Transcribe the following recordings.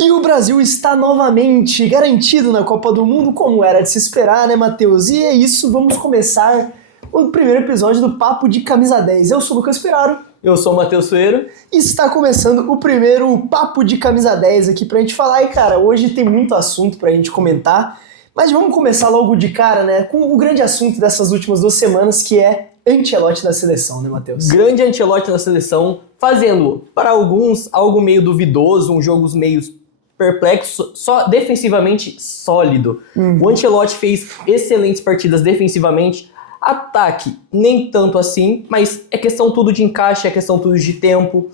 E o Brasil está novamente garantido na Copa do Mundo, como era de se esperar, né, Matheus? E é isso, vamos começar o primeiro episódio do Papo de Camisa 10. Eu sou o Lucas Piraro. Eu sou o Matheus Sueiro. E está começando o primeiro Papo de Camisa 10 aqui pra gente falar. E, cara, hoje tem muito assunto pra gente comentar, mas vamos começar logo de cara, né, com o grande assunto dessas últimas 2 semanas, que é Ancelotti na seleção, né, Matheus? Grande Ancelotti na seleção, fazendo, para alguns, algo meio duvidoso, um jogo meio perplexo, só defensivamente sólido. O Ancelotti fez excelentes partidas defensivamente, ataque nem tanto assim, mas é questão tudo de encaixe, é questão tudo de tempo.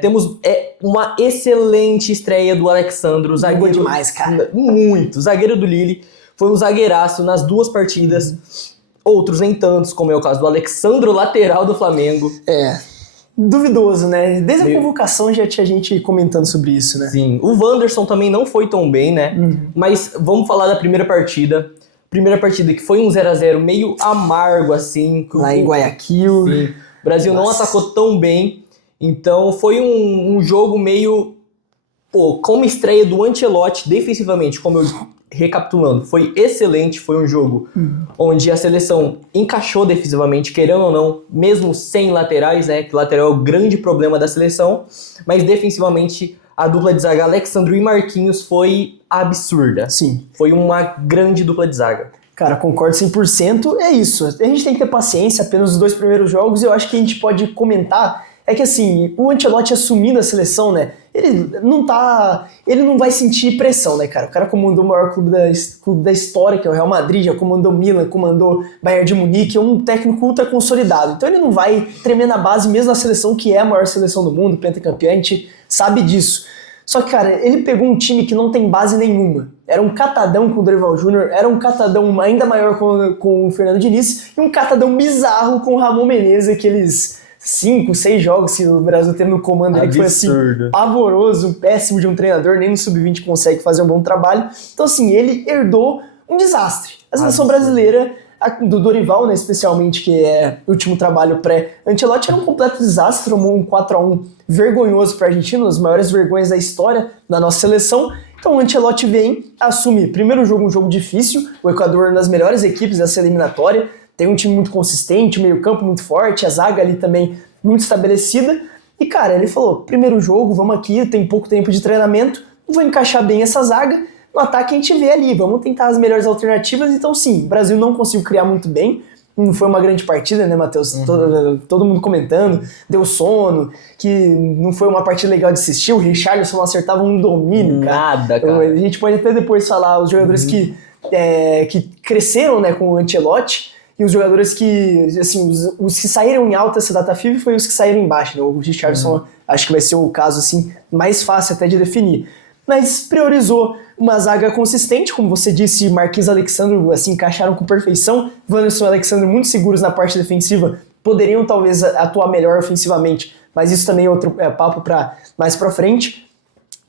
Temos uma excelente estreia do Alexandro, zagueiro demais, cara. Muito, zagueiro do Lille, foi um zagueiraço nas 2 partidas. Outros nem tantos, como é o caso do Alexandro, lateral do Flamengo. Duvidoso, né? Desde a convocação já tinha gente comentando sobre isso, né? Sim, o Wanderson também não foi tão bem, né? Mas vamos falar da primeira partida. Primeira partida que foi um 0x0 meio amargo, assim. Lá em Guayaquil. Sim. O Brasil não atacou tão bem. Então foi um jogo meio... como estreia do Ancelotti defensivamente, como eu... Recapitulando, foi excelente, foi um jogo onde a seleção encaixou defensivamente, querendo ou não, mesmo sem laterais, né, que lateral é o grande problema da seleção, mas defensivamente a dupla de zaga Alexandro e Marquinhos foi absurda. Sim. Foi uma grande dupla de zaga. Cara, concordo 100%, é isso. A gente tem que ter paciência, apenas os 2 primeiros jogos, e eu acho que a gente pode comentar, é que assim, o Ancelotti assumindo a seleção, né, ele não vai sentir pressão, né, cara? O cara comandou o maior clube da história, que é o Real Madrid, já comandou Milan, comandou Bayern de Munique, é um técnico ultra consolidado. Então ele não vai tremer na base, mesmo na seleção que é a maior seleção do mundo, pentacampeã, a gente sabe disso. Só que, cara, ele pegou um time que não tem base nenhuma. Era um catadão com o Dorival Júnior, era um catadão ainda maior com o Fernando Diniz, e um catadão bizarro com o Ramon Menezes, aqueles 5, 6 jogos que o Brasil teve no comando ali, que foi assim, pavoroso, péssimo de um treinador, nem no Sub-20 consegue fazer um bom trabalho. Então assim, ele herdou um desastre. A seleção brasileira, do Dorival, né, especialmente, que é o último trabalho pré-Ancelotti, era um completo desastre, tomou um 4x1 vergonhoso para a Argentina, uma das maiores vergonhas da história da nossa seleção. Então o Ancelotti vem, assume primeiro jogo, um jogo difícil, o Equador uma das melhores equipes dessa eliminatória, tem um time muito consistente, um meio campo muito forte, a zaga ali também muito estabelecida. E, cara, ele falou, primeiro jogo, vamos aqui, tem pouco tempo de treinamento, vou encaixar bem essa zaga, no ataque a gente vê ali, vamos tentar as melhores alternativas. Então, sim, o Brasil não conseguiu criar muito bem, não foi uma grande partida, né, Matheus? Todo mundo comentando, deu sono, que não foi uma partida legal de assistir, o Richarlison não acertava um domínio, Nada, cara. A gente pode até depois falar os jogadores que cresceram, né, com o Ancelotti, e os jogadores que, assim, os que saíram em alta essa data FIFA foi os que saíram em baixa, né? O Richarlison acho que vai ser o caso, assim, mais fácil até de definir. Mas priorizou uma zaga consistente, como você disse, Marquinhos e Alexandro, assim, encaixaram com perfeição. Wanderson e Alexandro muito seguros na parte defensiva, poderiam talvez atuar melhor ofensivamente, mas isso também é outro papo para mais pra frente.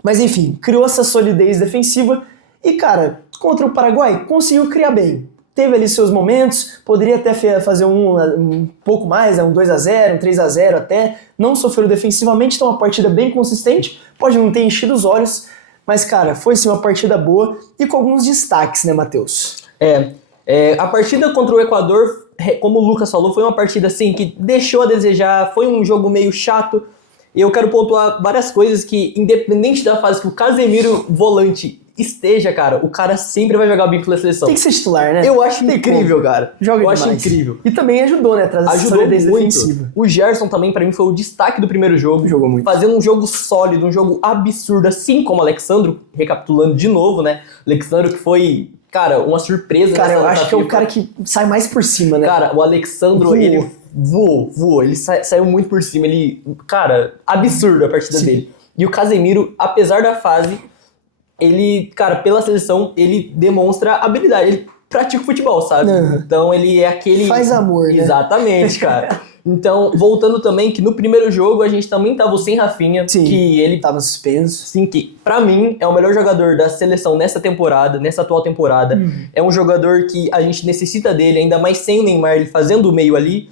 Mas enfim, criou essa solidez defensiva e, cara, contra o Paraguai, conseguiu criar bem. Teve ali seus momentos, poderia até fazer um pouco mais, um 2x0, um 3x0 até, não sofreu defensivamente, então uma partida bem consistente, pode não ter enchido os olhos, mas cara, foi sim uma partida boa e com alguns destaques, né, Matheus? A partida contra o Equador, como o Lucas falou, foi uma partida assim que deixou a desejar, foi um jogo meio chato, e eu quero pontuar várias coisas que, independente da fase que o Casemiro volante esteja, cara, o cara sempre vai jogar bem pela seleção. Tem que ser titular, né? Eu acho incrível, cara. Joga eu demais. acho incrível. E também ajudou, né? Ajudou muito. Defensiva. O Gerson também, pra mim, foi o destaque do primeiro jogo. Jogou muito. Fazendo um jogo sólido, um jogo absurdo, assim como o Alexandro, recapitulando de novo, né? Alexandro que foi, cara, uma surpresa. Cara, eu acho que é o cara que sai mais por cima, né? Cara, o Alexandro, ele voou. Ele saiu muito por cima. Ele, cara, absurdo a partida dele. E o Casemiro, apesar da fase, ele, cara, pela seleção, ele demonstra habilidade. Ele pratica o futebol, sabe? Então ele é aquele... Faz amor, né? Exatamente, cara. Então, voltando também, que no primeiro jogo a gente também tava sem Rafinha. Sim, que ele tava suspenso. Sim, que pra mim é o melhor jogador da seleção nessa temporada, nessa atual temporada. É um jogador que a gente necessita dele, ainda mais sem o Neymar, ele fazendo o meio ali.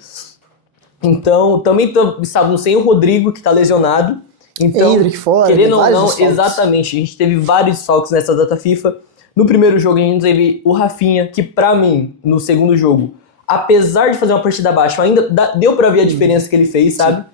Então, também estamos sem o Rodrigo, que tá lesionado. Então, Endrick fora, querendo ou vários não, desfalques. exatamente, a gente teve vários desfalques nessa data FIFA. No primeiro jogo a gente teve o Rafinha, que pra mim, no segundo jogo, apesar de fazer uma partida abaixo, ainda deu pra ver a diferença que ele fez, sabe?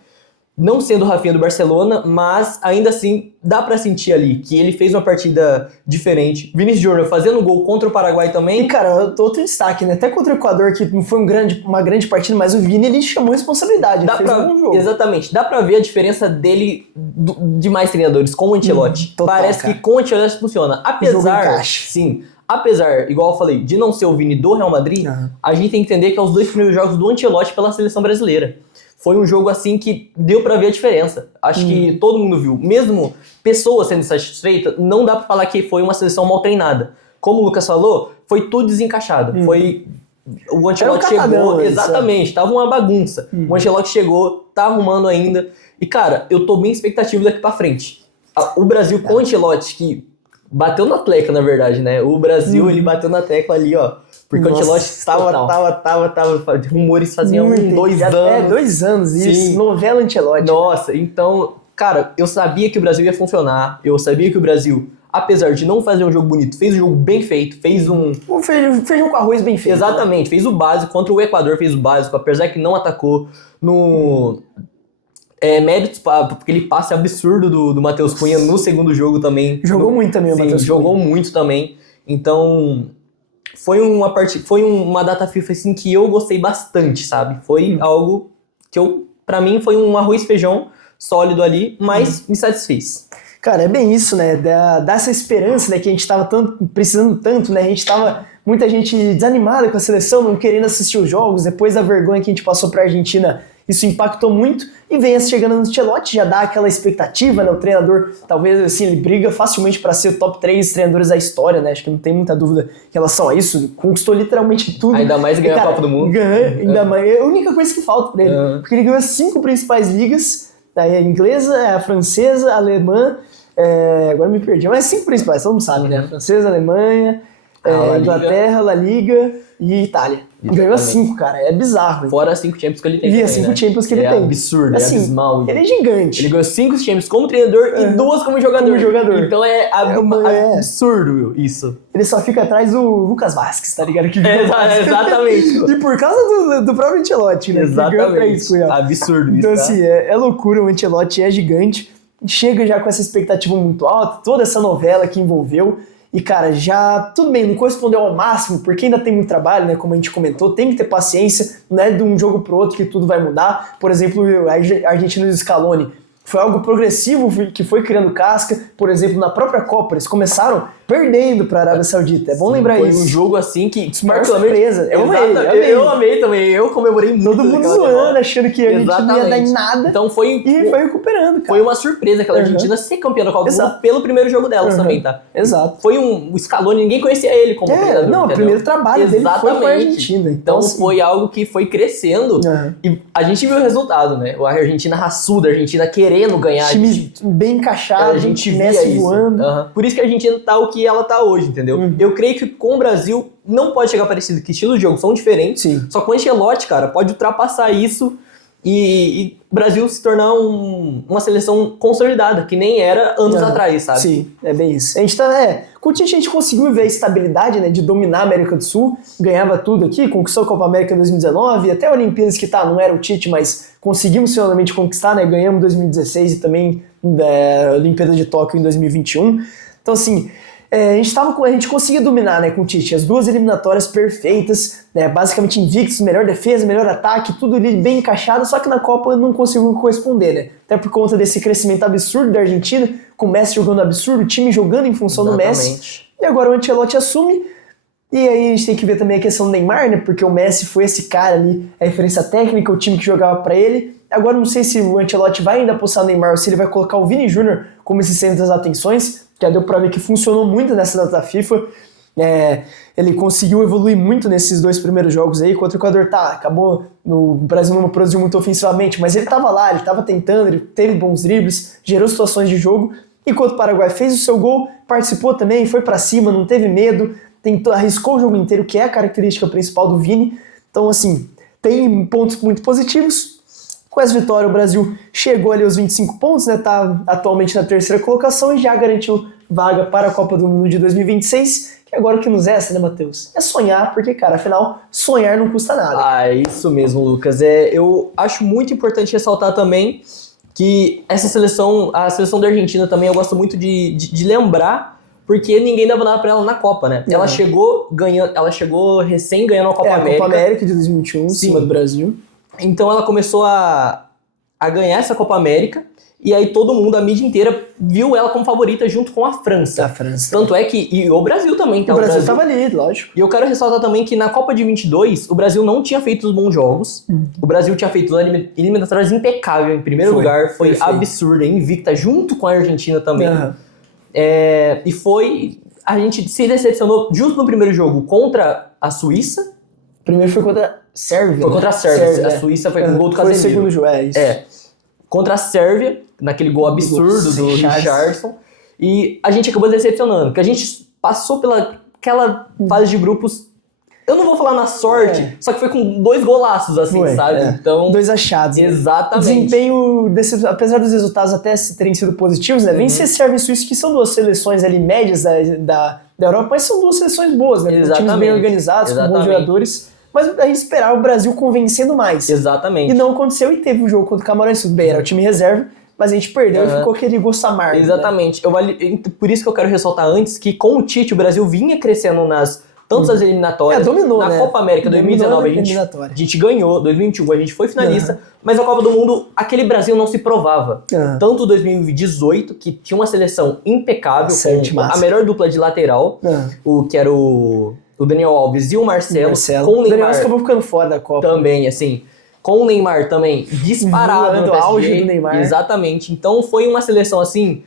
Não sendo o Rafinha do Barcelona, mas ainda assim dá pra sentir ali que ele fez uma partida diferente. Vinícius Júnior fazendo gol contra o Paraguai também. E, cara, outro destaque, né? Até contra o Equador, que não foi uma grande partida, mas o Vini, ele chamou responsabilidade, ele fez um bom jogo. Exatamente, dá pra ver a diferença dele de mais treinadores com o Ancelotti. Total, Parece cara. que com o Ancelotti funciona. jogo Apesar, encaixa. sim, apesar, igual eu falei, de não ser o Vini do Real Madrid, a gente tem que entender que é os 2 primeiros jogos do Ancelotti pela seleção brasileira. Foi um jogo assim que deu pra ver a diferença. Acho que todo mundo viu. Mesmo pessoas sendo satisfeitas, não dá pra falar que foi uma seleção mal treinada. Como o Lucas falou, foi tudo desencaixado. Foi... O Ancelotti chegou... Exatamente, tava uma bagunça. O Ancelotti chegou, tá arrumando ainda. E, cara, eu tô bem expectativo daqui pra frente. O Brasil com o Ancelotti, que bateu na tecla, na verdade, né? O Brasil, ele bateu na tecla ali, ó. Porque o Ancelotti tava... Rumores faziam 2 anos. É, 2 anos, isso. Sim. Novela Ancelotti. Nossa, então, cara, eu sabia que o Brasil ia funcionar. Eu sabia que o Brasil, apesar de não fazer um jogo bonito, fez um jogo bem feito, fez um... Um feijão com arroz bem feito. Exatamente, fez o básico. Contra o Equador fez o básico, apesar que não atacou. No... méritos para aquele passe absurdo do Matheus Cunha no segundo jogo também. Jogou muito também o Matheus Cunha. Jogou muito também. Então, foi uma data FIFA assim, que eu gostei bastante, sabe? Foi algo que pra mim foi um arroz e feijão sólido ali, mas me satisfez. Cara, é bem isso, né? Dá essa esperança, né? Que a gente tava precisando tanto, né? A gente tava... Muita gente desanimada com a seleção, não querendo assistir os jogos. Depois da vergonha que a gente passou pra Argentina, isso impactou muito. E vem chegando no Ancelotti, já dá aquela expectativa, né? O treinador, talvez, assim, ele briga facilmente pra ser o top 3 treinadores da história, né? Acho que não tem muita dúvida em relação a isso. Conquistou literalmente tudo. Ainda mais ganhar a Copa do Mundo. Ainda mais. É a única coisa que falta pra ele. Porque ele ganhou as 5 principais ligas, a inglesa, a francesa, a alemã... agora me perdi, mas 5 principais, todo mundo sabe, né? Francesa, Alemanha, Inglaterra, La Liga e Itália. Ganhou as 5, cara, é bizarro. Fora as 5 Champions que ele tem. E as 5 Champions que ele tem. Absurdo, assim, é abismal. Ele é gigante. Ele ganhou 5 Champions como treinador e 2 como jogador. Então é absurdo isso. Ele só fica atrás do Lucas Vasquez, tá ligado? Que exatamente. E por causa do próprio Ancelotti, né? Exatamente. Absurdo então, isso. Então, assim, é loucura, o Ancelotti é gigante. Chega já com essa expectativa muito alta, toda essa novela que envolveu. E, cara, já tudo bem, não correspondeu ao máximo, porque ainda tem muito trabalho, né? Como a gente comentou, tem que ter paciência, não é de um jogo pro outro que tudo vai mudar. Por exemplo, a Argentina do Scaloni foi algo progressivo que foi criando casca. Por exemplo, na própria Copa, eles começaram perdendo para a Arábia Saudita. É bom lembrar isso. Foi um jogo assim que... Uma surpresa. Eu amei também. Eu comemorei muito. Todo mundo zoando, achando que a Argentina não ia dar em nada. Então foi... E foi recuperando, cara. Foi uma surpresa aquela Argentina ser campeã da Copa do Mundo pelo primeiro jogo delas também, tá? Exato. Foi o Scaloni, ninguém conhecia ele como treinador. Não, o primeiro trabalho dele foi com a Argentina. Então assim, foi algo que foi crescendo e a gente viu o resultado, né? A Argentina raçuda, a Argentina querendo ganhar. Time bem encaixado, a gente via Messi isso. voando. Por isso que a Argentina tá o que ela tá hoje, entendeu? Eu creio que com o Brasil não pode chegar parecido, que estilos de jogo são diferentes. Sim. Só que o Ancelotti, cara, pode ultrapassar isso e o Brasil se tornar uma seleção consolidada, que nem era anos atrás, sabe? Sim, é bem isso. A gente tá, com o Tite a gente conseguiu ver a estabilidade, né, de dominar a América do Sul, ganhava tudo aqui, conquistou a Copa América em 2019, até a Olimpíadas que não era o Tite, mas conseguimos finalmente conquistar, né, ganhamos em 2016 e também a Olimpíada de Tóquio em 2021. Então, assim, a gente conseguia dominar, né, com o Tite, as 2 eliminatórias perfeitas, né, basicamente invictos, melhor defesa, melhor ataque, tudo ali bem encaixado, só que na Copa não conseguiu corresponder, né, até por conta desse crescimento absurdo da Argentina, com o Messi jogando absurdo, o time jogando em função do Messi, e agora o Ancelotti assume, e aí a gente tem que ver também a questão do Neymar, né, porque o Messi foi esse cara ali, a referência técnica, o time que jogava pra ele. Agora não sei se o Ancelotti vai ainda apostar no Neymar ou se ele vai colocar o Vini Júnior como esse centro das atenções, já deu pra ver que funcionou muito nessa data FIFA. Ele conseguiu evoluir muito nesses 2 primeiros jogos aí, contra o Equador acabou, o Brasil não produziu muito ofensivamente, mas ele tava lá, ele tava tentando, ele teve bons dribles, gerou situações de jogo, enquanto o Paraguai fez o seu gol, participou também, foi pra cima, não teve medo, arriscou o jogo inteiro, que é a característica principal do Vini. Então, assim, tem pontos muito positivos, Com essa vitória, o Brasil chegou ali aos 25 pontos, né? Tá atualmente na terceira colocação e já garantiu vaga para a Copa do Mundo de 2026, que agora o que nos resta, né, Matheus? É sonhar, porque, cara, afinal, sonhar não custa nada. Ah, isso mesmo, Lucas. Eu acho muito importante ressaltar também que essa seleção, a seleção da Argentina também, eu gosto muito de lembrar, porque ninguém dava nada pra ela na Copa, né? Ela chegou recém ganhando a Copa América. A Copa América de 2021, em cima do Brasil. Então ela começou a ganhar essa Copa América, e aí todo mundo, a mídia inteira, viu ela como favorita junto com a França. A França. Tanto é que, e o Brasil também. Tá? O Brasil estava ali, lógico. E eu quero ressaltar também que na Copa de 22, o Brasil não tinha feito os bons jogos. O Brasil tinha feito eliminatórias impecável em primeiro lugar. Foi absurda, invicta, junto com a Argentina também. E foi... A gente se decepcionou justo no primeiro jogo contra a Suíça. Primeiro foi contra a Sérvia. Foi contra a Sérvia. A Suíça foi com o gol do Casemiro. Foi o segundo jogo, isso. Contra a Sérvia, naquele gol absurdo do Richarlison. E a gente acabou decepcionando, porque a gente passou aquela fase de grupos, eu não vou falar na sorte, só que foi com 2 golaços, assim, sabe? Então, 2 achados. Exatamente. Desempenho, apesar dos resultados até terem sido positivos, né? Vencer Sérvia e Suíça, que são 2 seleções ali médias da Europa, mas são 2 seleções boas, né? Times bem organizados, com bons jogadores. Mas a gente esperava o Brasil convencendo mais. Exatamente. E não aconteceu, e teve o jogo contra o Camarões, tudo bem, era o time reserva, mas a gente perdeu e ficou aquele gosto amargo. Exatamente. Né? Por isso que eu quero ressaltar antes que com o Tite o Brasil vinha crescendo tanto nas eliminatórias, dominou, na Copa América 2019 a gente ganhou, 2021 a gente foi finalista, mas a Copa do Mundo, aquele Brasil não se provava. Tanto 2018, que tinha uma seleção impecável, com a melhor dupla de lateral, que era o Daniel Alves e o Marcelo. Com o Neymar, o Daniel acabou ficando fora da Copa. Também, assim. Com o Neymar também disparado no auge do Neymar. Exatamente. Então foi uma seleção assim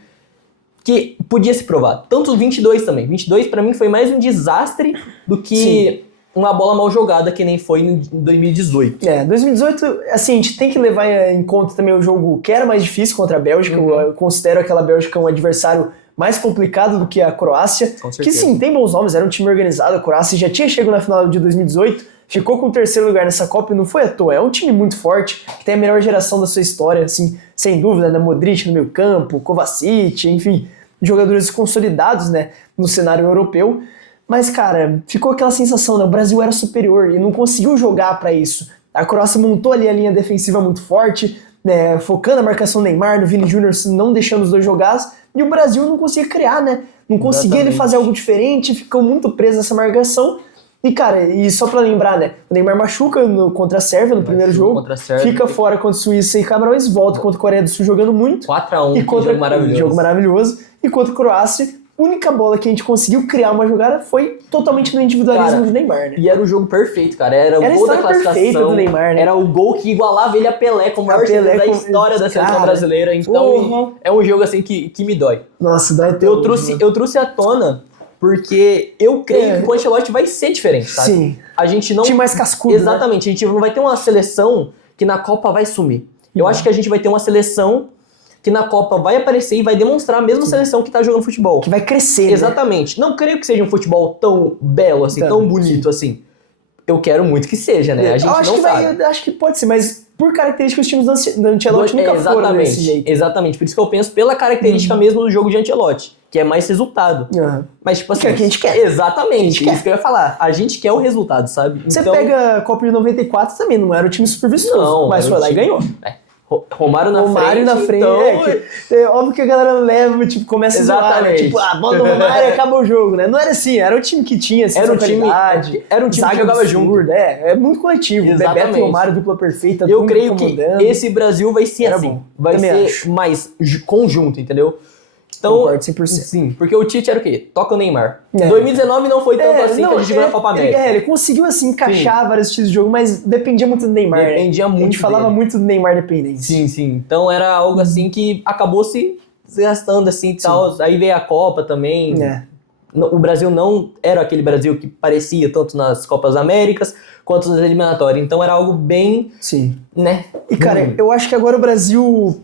que podia se provar. Tanto o 22 também. 22 pra mim foi mais um desastre do que uma bola mal jogada, que nem foi em 2018. 2018, assim, a gente tem que levar em conta também o jogo que era mais difícil contra a Bélgica. Eu considero aquela Bélgica um adversário mais complicado do que a Croácia, que sim, tem bons nomes, era um time organizado, a Croácia já tinha chegado na final de 2018, ficou com o 3º lugar nessa Copa e não foi à toa, é um time muito forte, que tem a melhor geração da sua história, assim, sem dúvida, né? Modric no meio campo, Kovacic, enfim, jogadores consolidados, né, no cenário europeu, mas, cara, ficou aquela sensação, né, o Brasil era superior e não conseguiu jogar pra isso. A Croácia montou ali a linha defensiva muito forte, né, focando a marcação do Neymar, no Vini Júnior, não deixando os dois jogados, e o Brasil não conseguia criar, né? Não conseguia ele fazer algo diferente, ficou muito preso nessa marcação. E, cara, e só pra lembrar, né? O Neymar machuca contra a Sérvia no primeiro jogo, fica fora contra Suíça e Camarões, volta contra a Coreia do Sul jogando muito. 4-1, jogo maravilhoso. E contra a Croácia, a única bola que a gente conseguiu criar uma jogada foi totalmente no individualismo do Neymar, né? E era o jogo perfeito, cara. Era o gol da classificação do Neymar, né? Era o gol que igualava ele a Pelé como o maior da história da seleção brasileira. Então, é um jogo assim que me dói. Nossa, dói até eu trouxe à tona porque eu creio que o Ancelotti vai ser diferente, sabe? Sim. A gente não... time mais cascudo, Exatamente. Né? A gente não vai ter uma seleção que na Copa vai sumir. Eu acho que a gente vai ter uma seleção que na Copa vai aparecer e vai demonstrar a mesma seleção que tá jogando futebol. Que vai crescer, Exatamente. Né? Não creio que seja um futebol tão belo, assim, tão bonito, assim. Eu quero muito que seja, né? A gente não sabe. Acho que pode ser, mas por características os times do Ancelotti nunca foram desse jeito. Exatamente. Por isso que eu penso pela característica mesmo do jogo de Ancelotti, que é mais resultado. Mas, tipo assim... Que é o que a gente quer. Exatamente. Isso que eu ia falar. A gente quer o resultado, sabe? Você pega a Copa de 94 também, não era o time super vistoso, mas foi lá e ganhou. Romário na frente. Então... óbvio que a galera leva, tipo, começa a zoar, né? Tipo, a bola do Romário acaba o jogo, né? Não era assim, era o time que tinha, assim, era um time que jogava junto. É muito coletivo. Bebeto e Romário, dupla perfeita. Eu creio que esse Brasil vai ser assim. Vai ser mais conjunto, entendeu? Então, concordo 100%. Sim, porque o Tite era o quê? Toca o Neymar. 2019 não foi tanto assim que a gente ganhou a Copa América. Ele conseguiu, assim, encaixar vários estilos de jogo, mas dependia muito do Neymar. Dependia muito. A gente falava muito do Neymar dependente. Sim. Então era algo assim que acabou se gastando assim e tal. Aí veio a Copa também. O Brasil não era aquele Brasil que parecia tanto nas Copas Américas quanto nas eliminatórias. Então era algo bem... né? E, cara, eu acho que agora o Brasil...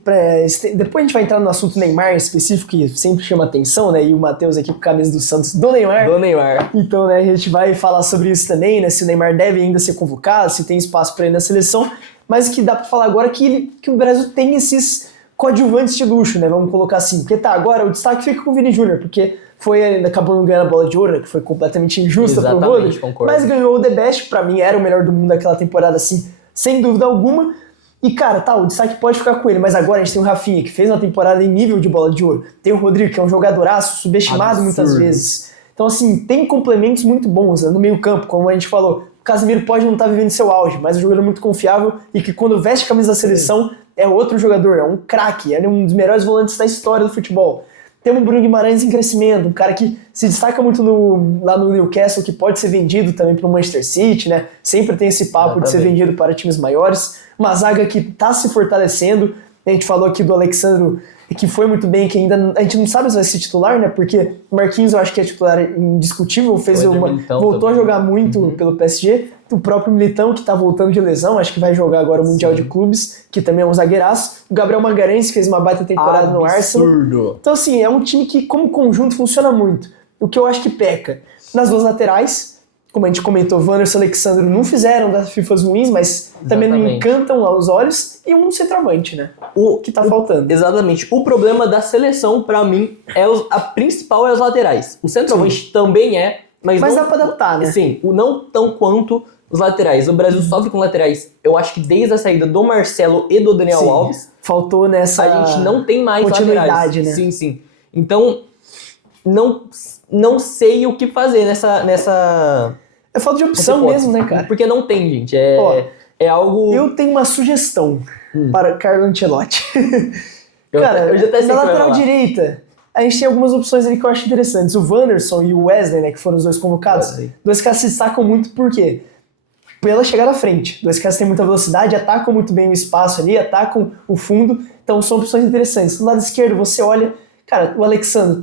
Depois a gente vai entrar no assunto Neymar específico, que sempre chama atenção, né? E o Matheus aqui com a camisa do Santos do Neymar. Então, né, a gente vai falar sobre isso também, né? Se o Neymar deve ainda ser convocado, se tem espaço para ele na seleção. mas o que dá pra falar agora é que o Brasil tem esses coadjuvantes de luxo, né? Vamos colocar assim. Porque agora o destaque fica com o Vini Júnior, porque acabou não ganhando a bola de ouro, que foi completamente injusta pro Modric, mas ganhou o The Best, pra mim era o melhor do mundo naquela temporada, assim, sem dúvida alguma. E, cara, o destaque pode ficar com ele, mas agora a gente tem o Rafinha, que fez uma temporada em nível de bola de ouro. Tem o Rodrigo, que é um jogadoraço, subestimado muitas vezes. Então, assim, tem complementos muito bons, né, no meio campo, como a gente falou. O Casemiro pode não estar vivendo seu auge, mas é um jogador muito confiável e que quando veste a camisa da seleção é outro jogador, é um craque, é um dos melhores volantes da história do futebol. Temos o Bruno Guimarães em crescimento, um cara que se destaca muito lá no Newcastle, que pode ser vendido também para o Manchester City, né? Sempre tem esse papo de ser vendido para times maiores. Uma zaga que está se fortalecendo. A gente falou aqui do Alexandro, que foi muito bem, que ainda a gente não sabe se vai ser titular, né? Porque o Marquinhos eu acho que é titular indiscutível, voltou a jogar muito pelo PSG. O próprio Militão, que tá voltando de lesão, acho que vai jogar agora o Mundial de Clubes, que também é um zagueiraço. O Gabriel Magalhães fez uma baita temporada no Arsenal. Então, assim, é um time que, como conjunto, funciona muito. O que eu acho que peca nas duas laterais, como a gente comentou, Wanderson e Alexandre não fizeram das FIFAs ruins, mas também não encantam aos olhos, e um centroavante, né? O que tá faltando. Exatamente. O problema da seleção, pra mim, a principal é os laterais. O centroavante também é, mas não, dá pra adaptar, né? Sim, não tão quanto os laterais. O Brasil sofre com laterais, eu acho que desde a saída do Marcelo e do Daniel Alves. Faltou nessa a gente não tem mais laterais. Né? Sim. Então, não sei o que fazer nessa... É falta de opção mesmo, né, cara? Porque não tem, gente. É algo... Eu tenho uma sugestão para Carlo Ancelotti. Cara, eu já até sei na lateral direita, a gente tem algumas opções ali que eu acho interessantes. O Wanderson e o Wesley, né, que foram os dois convocados. Dois caras se destacam muito por quê? Pela chegada à frente. Dois caras têm muita velocidade, atacam muito bem o espaço ali, atacam o fundo. Então são opções interessantes. Do lado esquerdo, você olha... Cara, o Alexandre,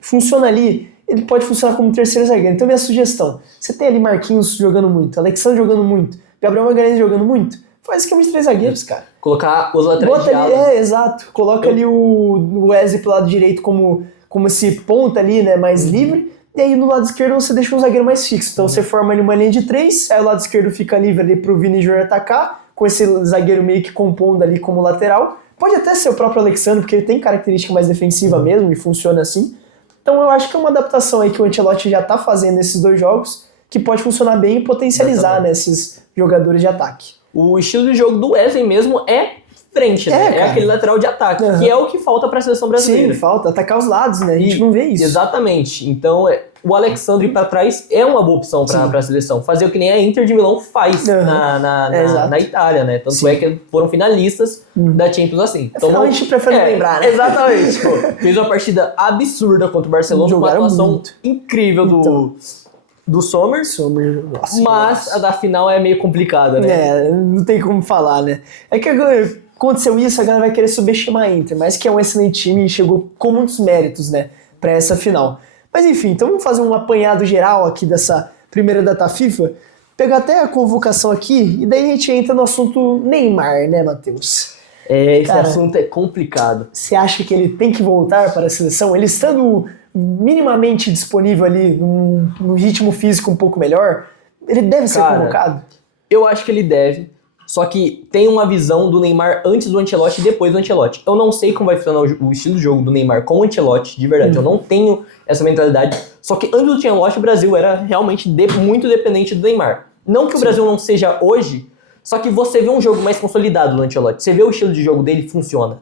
funciona ali, ele pode funcionar como terceiro zagueiro. Então minha sugestão, você tem ali Marquinhos jogando muito, Alexandre jogando muito, Gabriel Magalhães jogando muito, faz esquema de 3 zagueiros, cara. Colocar os laterais bota ali, exato. Coloca ali o Wesley pro lado direito como esse ponta ali, né, mais livre, e aí no lado esquerdo você deixa um zagueiro mais fixo. Então você forma ali uma linha de 3, aí o lado esquerdo fica livre ali pro Vini Júnior atacar, com esse zagueiro meio que compondo ali como lateral. Pode até ser o próprio Alexandre, porque ele tem característica mais defensiva mesmo e funciona assim. Então eu acho que é uma adaptação aí que o Ancelotti já tá fazendo nesses 2 jogos, que pode funcionar bem e potencializar, né, esses jogadores de ataque. O estilo de jogo do Wesley mesmo é frente, né? É aquele lateral de ataque, que é o que falta para a seleção brasileira. Sim, falta atacar os lados, né? A gente não vê isso. Exatamente. Então, o Alexandre para trás é uma boa opção para a seleção. Fazer o que nem a Inter de Milão faz na Itália, né? Tanto é que foram finalistas da Champions assim. Então, a gente prefere lembrar, né? Exatamente. Fez uma partida absurda contra o Barcelona, uma atuação incrível do Sommer, mas a da final é meio complicada, né? Não tem como falar, né? É que aconteceu isso, a galera vai querer subestimar a Inter, mas que é um excelente time e chegou com muitos méritos, né, pra essa final. Mas enfim, então vamos fazer um apanhado geral aqui dessa primeira data FIFA, pegar até a convocação aqui, e daí a gente entra no assunto Neymar, né, Matheus? Esse assunto é complicado. Você acha que ele tem que voltar para a seleção? Ele estando minimamente disponível ali, num ritmo físico um pouco melhor, ele deve ser convocado? Eu acho que ele deve, só que tem uma visão do Neymar antes do Ancelotti e depois do Ancelotti. Eu não sei como vai funcionar o estilo de jogo do Neymar com o Ancelotti, de verdade, eu não tenho essa mentalidade, só que antes do Ancelotti o Brasil era realmente muito dependente do Neymar. Não que o Brasil não seja hoje, só que você vê um jogo mais consolidado do Ancelotti. Você vê o estilo de jogo dele, funciona.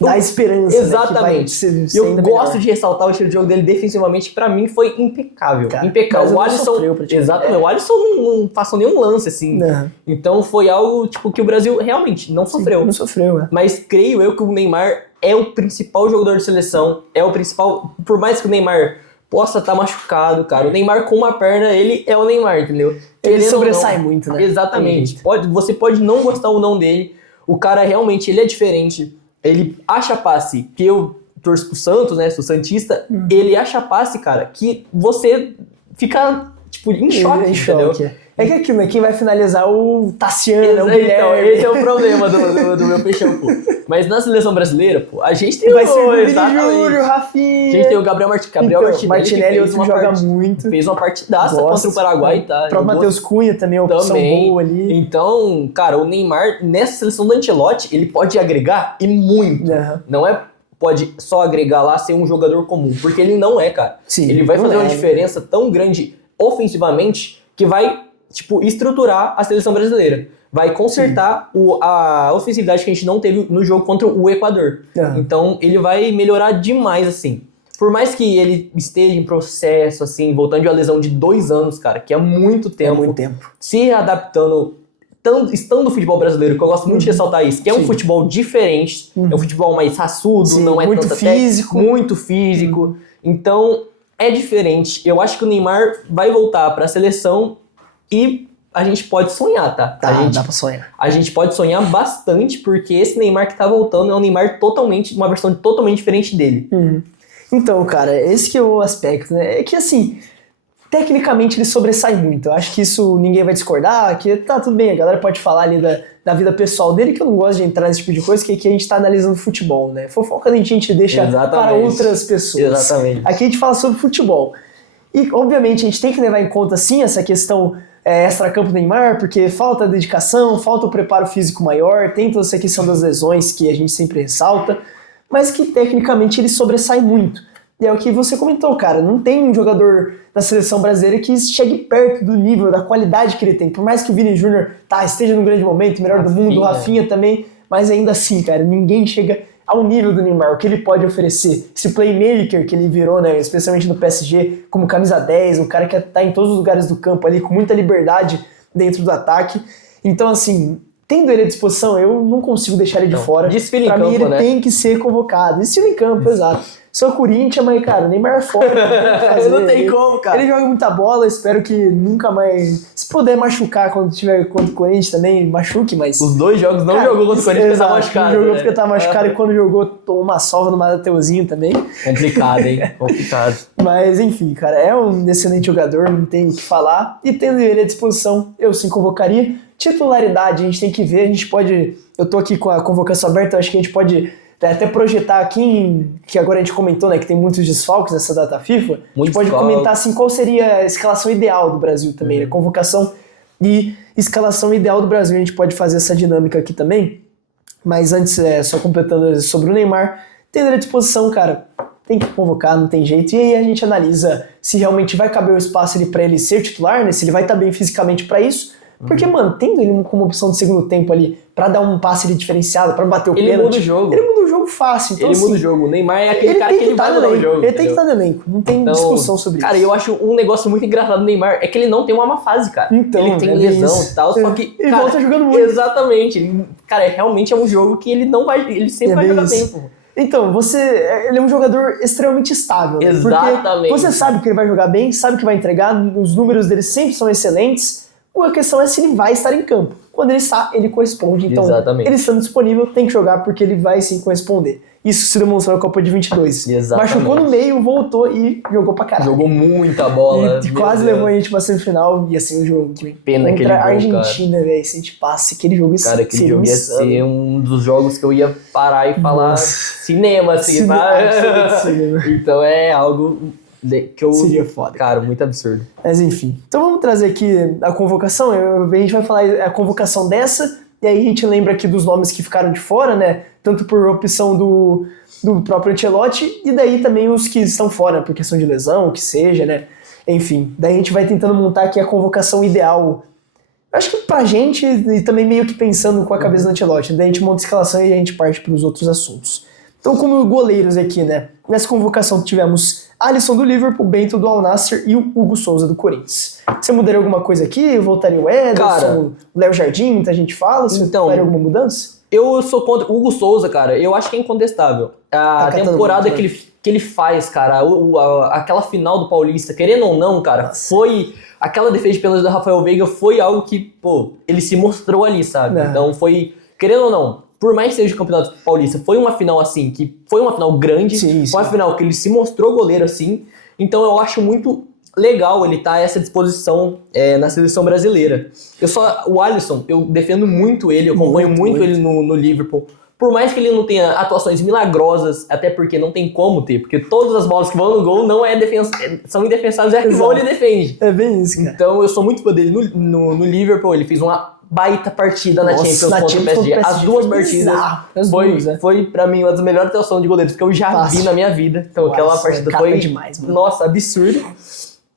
Dá esperança. Exatamente. Né, eu gosto de ressaltar o estilo de jogo dele defensivamente. Pra mim foi impecável. Impecável. O Alisson, exatamente. O Alisson não passou nenhum lance, assim. Então foi algo que o Brasil realmente não sofreu. Não sofreu, Mas creio eu que o Neymar é o principal jogador de seleção. É o principal... Por mais que o Neymar possa estar machucado, cara. O Neymar com uma perna, ele é o Neymar, entendeu? Ele sobressai muito, né? Exatamente. Você pode não gostar ou não dele. O cara realmente, ele é diferente. Ele acha passe, que eu torço pro Santos, né? Sou santista. Ele acha passe, cara, que você fica, em choque, entendeu? É que aquilo, né? Quem vai finalizar o Tassiano, o Então, Guilherme. esse é o problema do meu peixão, pô. Mas na seleção brasileira, pô, a gente tem Vai ser o Vini exatamente. Júnior, Rafinha. A gente tem o Gabriel Martinelli, Martinelli que outro que joga muito. fez uma partidaça contra o Paraguai, tá? O próprio Matheus Cunha também é uma opção boa ali. Então, cara, o Neymar, nessa seleção do Ancelotti, ele pode agregar e muito. Não é pode só agregar lá ser um jogador comum, porque ele não é, cara. Sim, ele vai fazer uma diferença tão grande ofensivamente que vai, tipo, estruturar a seleção brasileira. Vai consertar a ofensividade que a gente não teve no jogo contra o Equador. Então, ele vai melhorar demais, assim. Por mais que ele esteja em processo, assim, voltando de uma lesão de 2 anos, cara, que é muito tempo. É muito tempo. Se adaptando, estando no futebol brasileiro, que eu gosto muito de ressaltar isso, que é um futebol diferente, é um futebol mais raçudo, não é muito físico. Muito físico. Então, é diferente. Eu acho que o Neymar vai voltar para a seleção e a gente pode sonhar, tá? Dá pra sonhar. A gente pode sonhar bastante, porque esse Neymar que tá voltando é um Neymar totalmente, uma versão totalmente diferente dele. Então, cara, esse que é o aspecto, né? É que, assim, tecnicamente ele sobressai muito. Eu acho que isso ninguém vai discordar, que tá tudo bem, a galera pode falar ali da vida pessoal dele, que eu não gosto de entrar nesse tipo de coisa, que aqui a gente tá analisando futebol, né? Fofoca a gente deixa para outras pessoas. Exatamente. Aqui a gente fala sobre futebol. E, obviamente, a gente tem que levar em conta, sim, essa questão extra-campo do Neymar, porque falta dedicação, falta o preparo físico maior, tem toda essa questão das lesões que a gente sempre ressalta, mas que tecnicamente ele sobressai muito. E é o que você comentou, cara, não tem um jogador da seleção brasileira que chegue perto do nível, da qualidade que ele tem. Por mais que o Vini Júnior esteja num grande momento, melhor do mundo, o Rafinha também, mas ainda assim, cara, ninguém chega ao nível do Neymar, o que ele pode oferecer. Esse playmaker que ele virou, né, especialmente no PSG, como camisa 10, um cara que tá em todos os lugares do campo ali, com muita liberdade dentro do ataque. Então, assim, tendo ele à disposição, eu não consigo deixar ele de fora. Desfile pra em campo, mim, ele né? tem que ser convocado. Desfile em campo, exato. Sou Corinthians, mas, cara, o Neymar é foda. Não tem como, cara. Ele joga muita bola, espero que nunca mais... Se puder machucar quando tiver contra o Corinthians também, machuque, mas... Os 2 jogos não jogou contra o Corinthians porque tava machucado. Jogou porque tava machucado e quando jogou tomou uma salva no Mateuzinho também. Complicado, hein? Complicado. Mas, enfim, cara, é um excelente jogador, não tem o que falar. E tendo ele à disposição, eu sim convocaria. Titularidade, a gente tem que ver, a gente pode... Eu tô aqui com a convocação aberta, eu acho que a gente pode... até projetar aqui, que agora a gente comentou, né, que tem muitos desfalques nessa data FIFA, a gente pode comentar assim, qual seria a escalação ideal do Brasil também, né? Convocação e escalação ideal do Brasil, a gente pode fazer essa dinâmica aqui também, mas antes, só completando sobre o Neymar, tendo à disposição, cara, tem que convocar, não tem jeito, e aí a gente analisa se realmente vai caber o espaço ali pra ele ser titular, né, se ele vai estar bem fisicamente pra isso, porque, mano, tendo ele como opção de segundo tempo ali, pra dar um passe ali diferenciado, pra bater o pênalti... Ele muda o jogo. Ele muda o jogo fácil. Então, ele assim, muda o jogo. O Neymar é aquele cara que ele vai mudar o jogo. Ele tem que estar no elenco. Não tem discussão sobre isso. Cara, eu acho um negócio muito engraçado do Neymar é que ele não tem uma má fase, cara. Então, ele tem lesão e tal, só que... Ele cara, volta jogando muito. Exatamente. Cara, realmente é um jogo que ele não vai... Ele sempre vai jogar bem, pô. Então, ele é um jogador extremamente estável. Né? Exatamente. Porque você sabe que ele vai jogar bem, sabe que vai entregar, os números dele sempre são excelentes. A questão é se ele vai estar em campo. Quando ele está, ele corresponde. Então, ele estando disponível, tem que jogar porque ele vai sim corresponder. Isso se demonstrou na Copa de 22. Exatamente. Machucou no meio, voltou e jogou pra caralho. Jogou muita bola. E quase levou a gente pra semifinal. E assim, o jogo pena aquele contra a jogo, Argentina, velho. Se a gente passa aquele jogo... Cara, aquele jogo ia ser um dos jogos que eu ia parar e falar cinema, assim, tá? Cinema. Então é algo... que eu... Seria foda. Cara, muito absurdo. Mas enfim. Então vamos trazer aqui a convocação. A gente vai falar a convocação dessa, e aí a gente lembra aqui dos nomes que ficaram de fora, né? Tanto por opção do próprio Ancelotti, e daí também os que estão fora, por questão de lesão, o que seja, né? Enfim, daí a gente vai tentando montar aqui a convocação ideal. Acho que pra gente, e também meio que pensando com a cabeça do Ancelotti, daí a gente monta a escalação e a gente parte para os outros assuntos. Então, como goleiros aqui, né? Nessa convocação tivemos Alisson do Liverpool, Bento do Al Nassr e o Hugo Souza do Corinthians. Você mudaria alguma coisa aqui? Voltaria o Ederson, o Léo Jardim, muita gente fala. Você faria alguma mudança? Eu sou contra o Hugo Souza, cara. Eu acho que é incontestável. A temporada que ele faz, cara, aquela final do Paulista, querendo ou não, cara, foi... Aquela defesa de pênalti do Rafael Veiga foi algo que, pô, ele se mostrou ali, sabe? Então foi... Querendo ou não, por mais que seja o Campeonato Paulista, foi uma final assim, que foi uma final grande, foi uma final que ele se mostrou goleiro assim, então eu acho muito legal ele tá a essa disposição na seleção brasileira. O Alisson, eu defendo muito ele, eu acompanho muito ele no Liverpool. Por mais que ele não tenha atuações milagrosas, até porque não tem como ter, porque todas as bolas que vão no gol não são indefensáveis, que vão ele defende. É bem isso, cara. Então eu sou muito fã dele no Liverpool, ele fez uma baita partida na Champions contra o PSG. As duas partidas foi pra mim uma das melhores atuações de goleiros que eu já vi na minha vida. Então aquela partida foi demais, mano. Nossa, absurdo.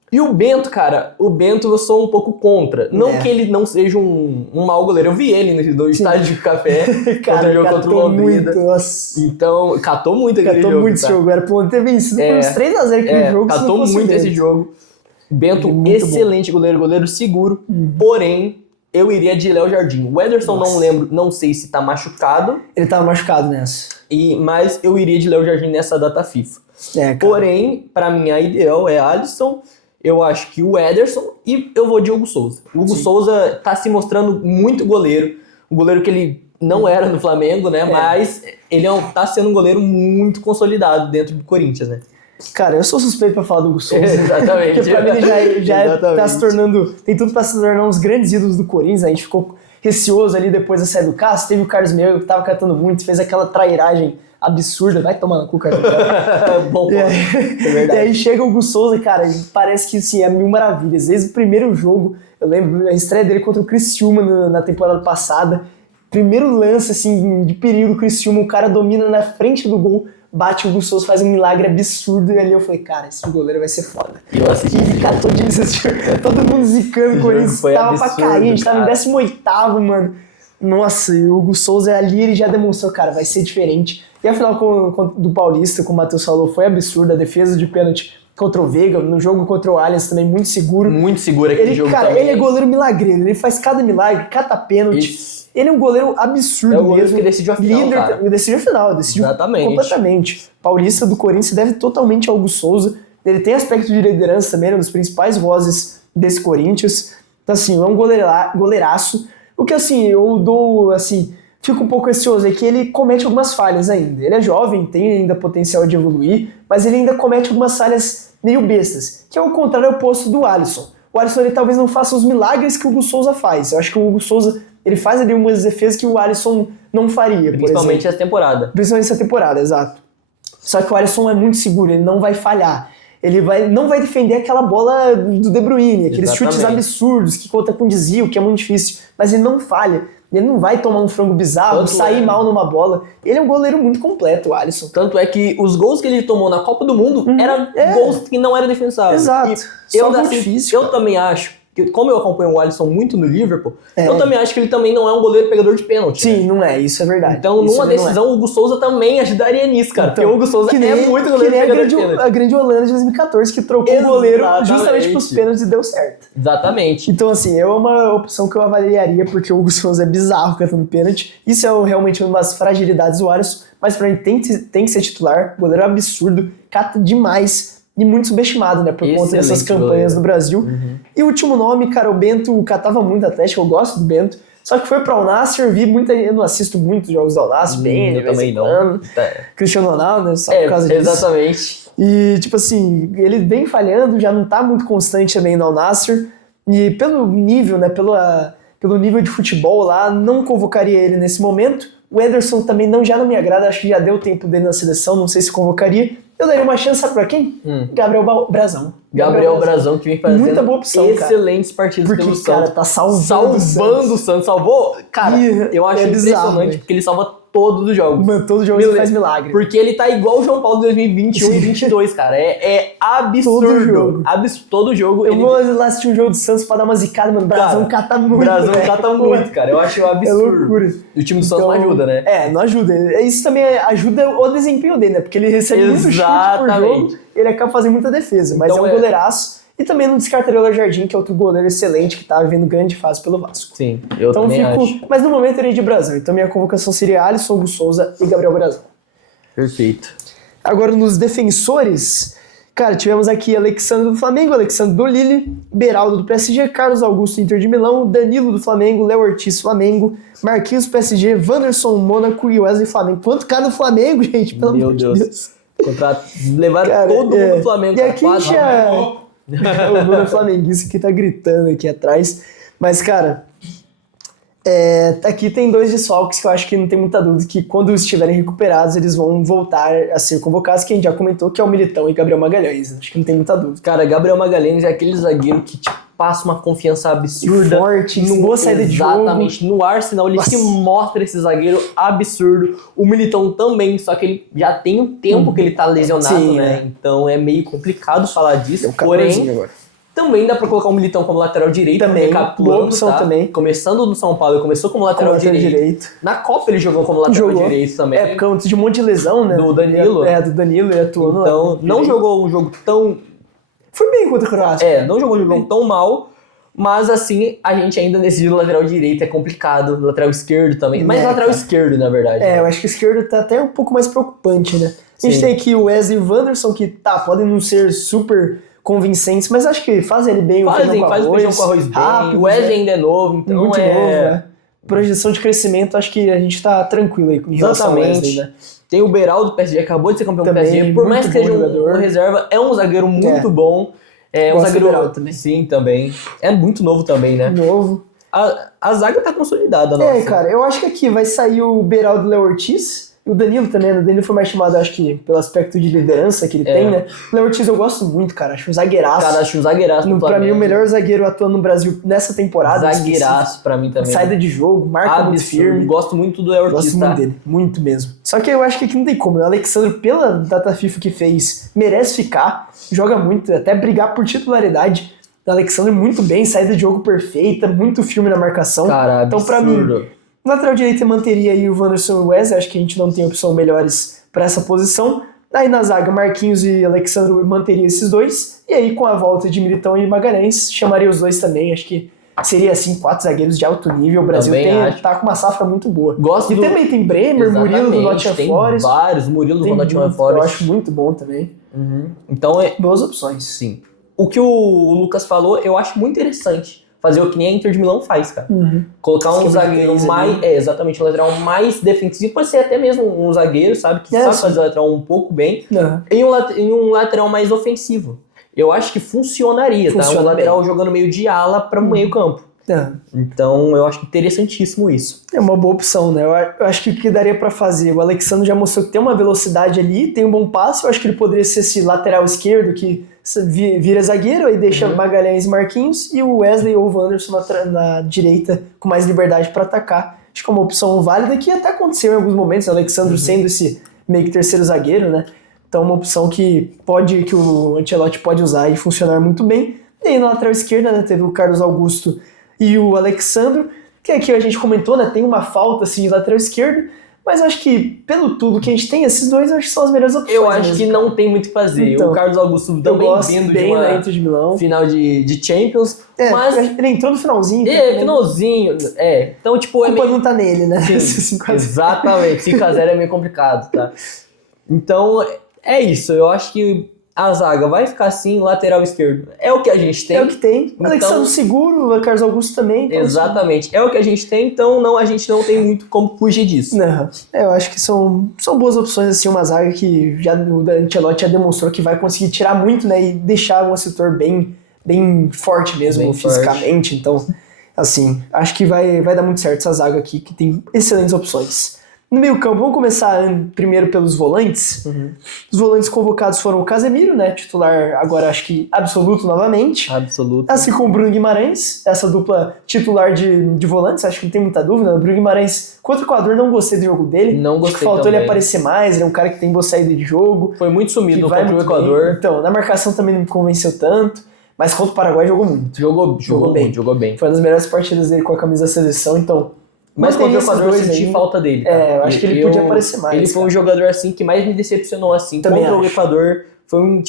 E o Bento, cara, eu sou um pouco contra. Não que ele não seja um mau goleiro. Eu vi ele no estádio de café contra o Londrina. Então, catou muito aquele jogo. Catou muito esse jogo. Era pra ter vencido por uns 3-0 aquele jogo. Catou muito esse jogo. Bento, excelente goleiro seguro. Porém, eu iria de Léo Jardim. O Ederson não sei se tá machucado. Ele tava machucado nessa. Mas eu iria de Léo Jardim nessa data FIFA. Porém, pra mim, a ideal é Alisson. Eu acho que o Ederson e eu vou de Hugo Souza. O Hugo Souza tá se mostrando muito goleiro. Um goleiro que ele não era no Flamengo, né? Mas ele tá sendo um goleiro muito consolidado dentro do Corinthians, né? Cara, eu sou suspeito pra falar do Hugo Souza. Exatamente. Porque pra mim ele já tá se tornando... Tem tudo pra se tornar uns grandes ídolos do Corinthians. A gente ficou receoso ali depois da saída do Cássio. Teve o Carlos Melo que tava catando muito, fez aquela trairagem absurda, vai tomar no cu, cara. Bom, é verdade. E aí chega o Hugo Souza, cara, e parece que assim, é mil maravilhas. Desde o primeiro jogo, eu lembro a estreia dele contra o Criciúma na temporada passada. Primeiro lance, assim, de perigo do Criciúma, o cara domina na frente do gol, bate o Hugo Souza, faz um milagre absurdo. E ali eu falei, cara, esse goleiro vai ser foda. E eu assisti. Ele catou disso, todo mundo zicando com ele. Tava absurdo, pra cair, a gente tava em 18º, mano. Nossa, e o Hugo Souza ali, ele já demonstrou, cara, vai ser diferente. E a final do Paulista, como o Matheus falou, foi absurda. A defesa de pênalti contra o Veiga, no jogo contra o Allianz também, muito seguro. Muito seguro aquele jogo cara, também. Ele é goleiro milagreiro, ele faz cada milagre, cata pênalti. Isso. Ele é um goleiro absurdo mesmo. É o goleiro que decidiu a final, cara. Decidiu a final, decidiu completamente. Paulista do Corinthians deve totalmente ao Hugo Souza. Ele tem aspecto de liderança também, é um dos principais vozes desse Corinthians. Então, assim, é um goleiraço. O que, assim, eu dou, assim... Fico um pouco receoso, é que ele comete algumas falhas ainda. Ele é jovem, tem ainda potencial de evoluir, mas ele ainda comete algumas falhas meio bestas, que é o contrário oposto do Alisson. O Alisson, ele talvez não faça os milagres que o Hugo Souza faz. Eu acho que o Hugo Souza, ele faz ali umas defesas que o Alisson não faria, Principalmente essa temporada. Principalmente essa temporada, exato. Só que o Alisson é muito seguro, ele não vai falhar. Ele não vai defender aquela bola do De Bruyne, aqueles chutes absurdos que conta com desvio, que é muito difícil, mas ele não falha. Ele não vai tomar um frango bizarro, sair mal numa bola. Ele é um goleiro muito completo, o Alisson. Tanto é que os gols que ele tomou na Copa do Mundo eram gols que não eram defensáveis. Exato. Eu também acho, que como eu acompanho o Alisson muito no Liverpool, eu também acho que ele também não é um goleiro pegador de pênalti. Sim, não é, isso é verdade. Então, numa decisão, o Hugo Souza também ajudaria nisso, cara. Então, porque o Hugo Souza é muito goleiro pegador de pênalti. A grande Holanda de 2014, que trocou o goleiro justamente pros pênaltis e deu certo. Exatamente. Então, assim, é uma opção que eu avaliaria, porque o Hugo Souza é bizarro cantando pênalti. Isso é realmente uma das fragilidades do Alisson, mas pra mim tem que ser titular. Goleiro absurdo, cata demais. E muito subestimado, né? Por conta dessas campanhas no Brasil. E o último nome, cara, o Bento catava muito Atlético, eu gosto do Bento. Só que foi pra Al-Nassr, eu não assisto muito jogos do Al-Nassr, eu também não. Cristiano Ronaldo, né? Só por causa disso. Exatamente. E, tipo assim, ele vem falhando, já não tá muito constante também no Al-Nassr. E pelo nível, né? Pelo nível de futebol lá, não convocaria ele nesse momento. O Ederson também já não me agrada, acho que já deu tempo dele na seleção, não sei se convocaria. Eu daria uma chance, sabe pra quem? Gabriel Brazão. Gabriel Brazão, que vem fazendo muita boa opção, excelentes partidas pelo Santos. Porque, cara, tá salvando o Santos. Salvou? Cara, eu acho impressionante, porque ele salva todos os jogos. Mano, todos os jogos ele faz milagre. Porque ele tá igual o João Paulo de 2021 e 2022, cara. É absurdo. Todo jogo. Eu vou lá assistir um jogo do Santos pra dar uma zicada, mano. O Brazão cata muito. Brazão cata muito, cara. Eu acho absurdo. É loucura. E o time do Santos não ajuda, né? Não ajuda. Isso também ajuda o desempenho dele, né? Porque ele recebe muito chute por jogo, ele acaba fazendo muita defesa. Mas então, é um goleiraço. E também não descartaria o Léo Jardim, que é outro goleiro excelente, que tá vivendo grande fase pelo Vasco. Sim, eu também acho. Mas no momento eu iria de Brazão. Então minha convocação seria Alisson, Hugo Souza e Gabriel Brazão. Perfeito. Agora nos defensores, cara, tivemos aqui Alexandre do Flamengo, Alexandre do Lille, Beraldo do PSG, Carlos Augusto Inter de Milão, Danilo do Flamengo, Léo Ortiz Flamengo, Marquinhos PSG, Wanderson Mônaco e Wesley Flamengo. Quanto cara no Flamengo, gente? Pelo amor de Deus. Levaram todo mundo do Flamengo. E aqui O Bruno é flamenguista que tá gritando aqui atrás. Mas, cara, aqui tem 2 desfalques que eu acho que não tem muita dúvida que quando estiverem recuperados eles vão voltar a ser convocados, que a gente já comentou, que é o Militão e Gabriel Magalhães. Acho que não tem muita dúvida. Cara, Gabriel Magalhães é aquele zagueiro que te passa uma confiança absurda. Forte, boa saída de jogo. Exatamente. No Arsenal ele te mostra esse zagueiro absurdo. O Militão também, só que ele já tem um tempo que ele tá lesionado, Sim, né? Então é meio complicado falar disso. Porém, agora. Também dá pra colocar o Militão como lateral direito. Também, boa opção também. Começando no São Paulo, ele começou como lateral direito. Na Copa ele jogou como lateral direito também. Porque antes de um monte de lesão, né? Do Danilo. Do Danilo, ele atuou no Então, não jogou um jogo tão... Foi bem contra o Croácia. Não jogou um jogo tão mal, mas assim, a gente ainda decidiu lateral direito, é complicado. Lateral esquerdo também. Mas lateral esquerdo, na verdade. Eu acho que o esquerdo tá até um pouco mais preocupante, né? A gente tem aqui o Wesley e o Wanderson, que podem não ser super convincentes, mas acho que fazem ele bem. Faz o feijão com arroz bem. Rápido, o Wesley ainda é novo, então muito novo, né? Projeção de crescimento, acho que a gente tá tranquilo aí com relação ao Wesley, né? Tem o Beraldo do PSG, acabou de ser campeão do Também, PSG. Por mais que seja um reserva, é um zagueiro muito bom. Um zagueiro também. Sim, também. É muito novo também, né? Novo. A zaga tá consolidada, nossa. Cara, eu acho que aqui vai sair o Beraldo e o Léo Ortiz. E o Danilo também, né? O Danilo foi mais chamado, acho que, pelo aspecto de liderança que ele tem, né? O Léo Ortiz eu gosto muito, cara. Acho um zagueiraço. Cara, acho um zagueiraço no Pra mim, o melhor zagueiro atuando no Brasil nessa temporada. Zagueiraço pra mim também. Saída de jogo, marca muito firme. Gosto muito do Léo Ortiz, Gosto muito dele, muito mesmo. Só que eu acho que aqui não tem como, né? O Alexandre, pela data FIFA que fez, merece ficar. Joga muito, até brigar por titularidade. O Alexandre muito bem, saída de jogo perfeita, muito firme na marcação. Cara, então, pra mim, lateral direito eu manteria aí o Wanderson e o Wesley. Acho que a gente não tem opção melhores pra essa posição. Aí na zaga, Marquinhos e Alexandre manteria esses 2. E aí com a volta de Militão e Magalhães, chamaria os 2 também. Acho que seria assim 4 zagueiros de alto nível. O Brasil tá com uma safra muito boa. Também tem Bremer, Murilo do Nottingham Forest. Tem vários, Murilo do Nottingham Forest. Eu acho muito bom também. Então boas opções. Sim. O que o Lucas falou, eu acho muito interessante. Fazer o que nem a Inter de Milão faz, cara. Colocar um zagueiro mais... exatamente, um lateral mais defensivo. Pode ser até mesmo um zagueiro, sabe? Que sabe fazer o lateral um pouco bem. E um lateral mais ofensivo. Eu acho que funcionaria, tá? Um lateral jogando meio de ala para meio campo. Então, eu acho interessantíssimo isso. É uma boa opção, né? Eu acho que o que daria pra fazer, o Alexandre já mostrou que tem uma velocidade ali, tem um bom passe, eu acho que ele poderia ser esse lateral esquerdo que vira zagueiro, aí deixa Magalhães e Marquinhos, e o Wesley ou o Wanderson na direita com mais liberdade pra atacar. Acho que é uma opção válida que até aconteceu em alguns momentos, o Alexandre sendo esse meio que terceiro zagueiro, né? Então, uma opção que o Ancelotti pode usar e funcionar muito bem. E aí na lateral esquerda, né, teve o Carlos Augusto e o Alexandro, que aqui a gente comentou, né, tem uma falta assim de lateral esquerdo, mas acho que pelo tudo que a gente tem, esses 2 acho que são as melhores opções. Eu acho que não tem muito o que fazer. Então, o Carlos Augusto também vindo de uma Inter de Milão. Final de Champions, mas ele entrou no finalzinho. Finalzinho. Então, tipo... A culpa não tá nele, né? Sim, exatamente. 5x0 é meio complicado, tá? Então, é isso. Eu acho que a zaga vai ficar assim, lateral esquerdo. É o que a gente tem. É o que tem. Então, Alexandre seguro, o Carlos Augusto também. Então, exatamente. É o que a gente tem, então a gente não tem muito como fugir disso. Eu acho que são boas opções, assim, uma zaga que o Ancelotti já demonstrou que vai conseguir tirar muito, né, e deixar um setor bem forte mesmo, fisicamente. Então, assim, acho que vai dar muito certo essa zaga aqui, que tem excelentes opções. No meio campo, vamos começar primeiro pelos volantes. Os volantes convocados foram o Casemiro, né, titular agora acho que absoluto novamente. Absoluto. Assim como o Bruno Guimarães, essa dupla titular de volantes, acho que não tem muita dúvida. O Bruno Guimarães, contra o Equador, não gostei do jogo dele. Não gostei. Acho que faltou também. ele aparecer mais, ele é um cara que tem boa saída de jogo. Foi muito sumido contra o Equador. Bem. Então, na marcação também não me convenceu tanto, mas contra o Paraguai jogou muito. Jogou bem. Foi uma das melhores partidas dele com a camisa da seleção, então... Mas contra o Equador eu senti falta dele. Tá? Eu acho que ele podia aparecer mais. Ele foi um jogador assim que mais me decepcionou assim. Também contra o Equador foi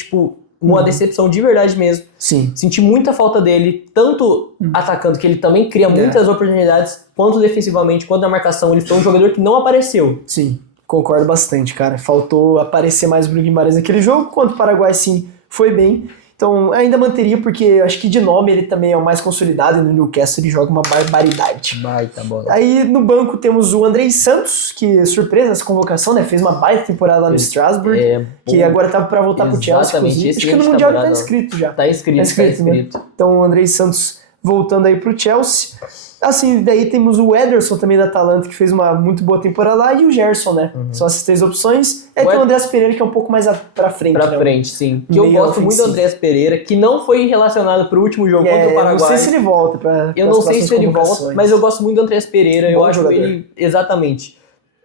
uma decepção de verdade mesmo. Sim. Senti muita falta dele, tanto atacando, que ele também cria muitas oportunidades, quanto defensivamente, quanto na marcação. Ele foi um jogador que não apareceu. Sim, concordo bastante, cara. Faltou aparecer mais o Bruno Guimarães naquele jogo, quanto o Paraguai sim foi bem. Então, ainda manteria, porque eu acho que de nome ele também é o mais consolidado e no Newcastle ele joga uma barbaridade. Baita bola. Aí no banco temos o Andrei Santos, que surpresa essa convocação, né? Fez uma baita temporada lá no Strasbourg, que agora tava pra voltar pro Chelsea. Exatamente. Acho que no Mundial ele tá inscrito já. Tá inscrito. Né? Então o Andrei Santos voltando aí pro Chelsea. Assim, daí temos o Ederson também da Atalanta, que fez uma muito boa temporada lá, e o Gerson, né? São essas 3 opções. Aí tem o Andreas Pereira, que é um pouco mais pra frente. Pra né? frente, sim. Que eu gosto muito do Andreas Pereira, que não foi relacionado pro último jogo contra o Paraguai. Eu não sei se ele volta pra Eu não sei se ele volta, mas eu gosto muito do Andreas Pereira. Eu acho ele... Exatamente.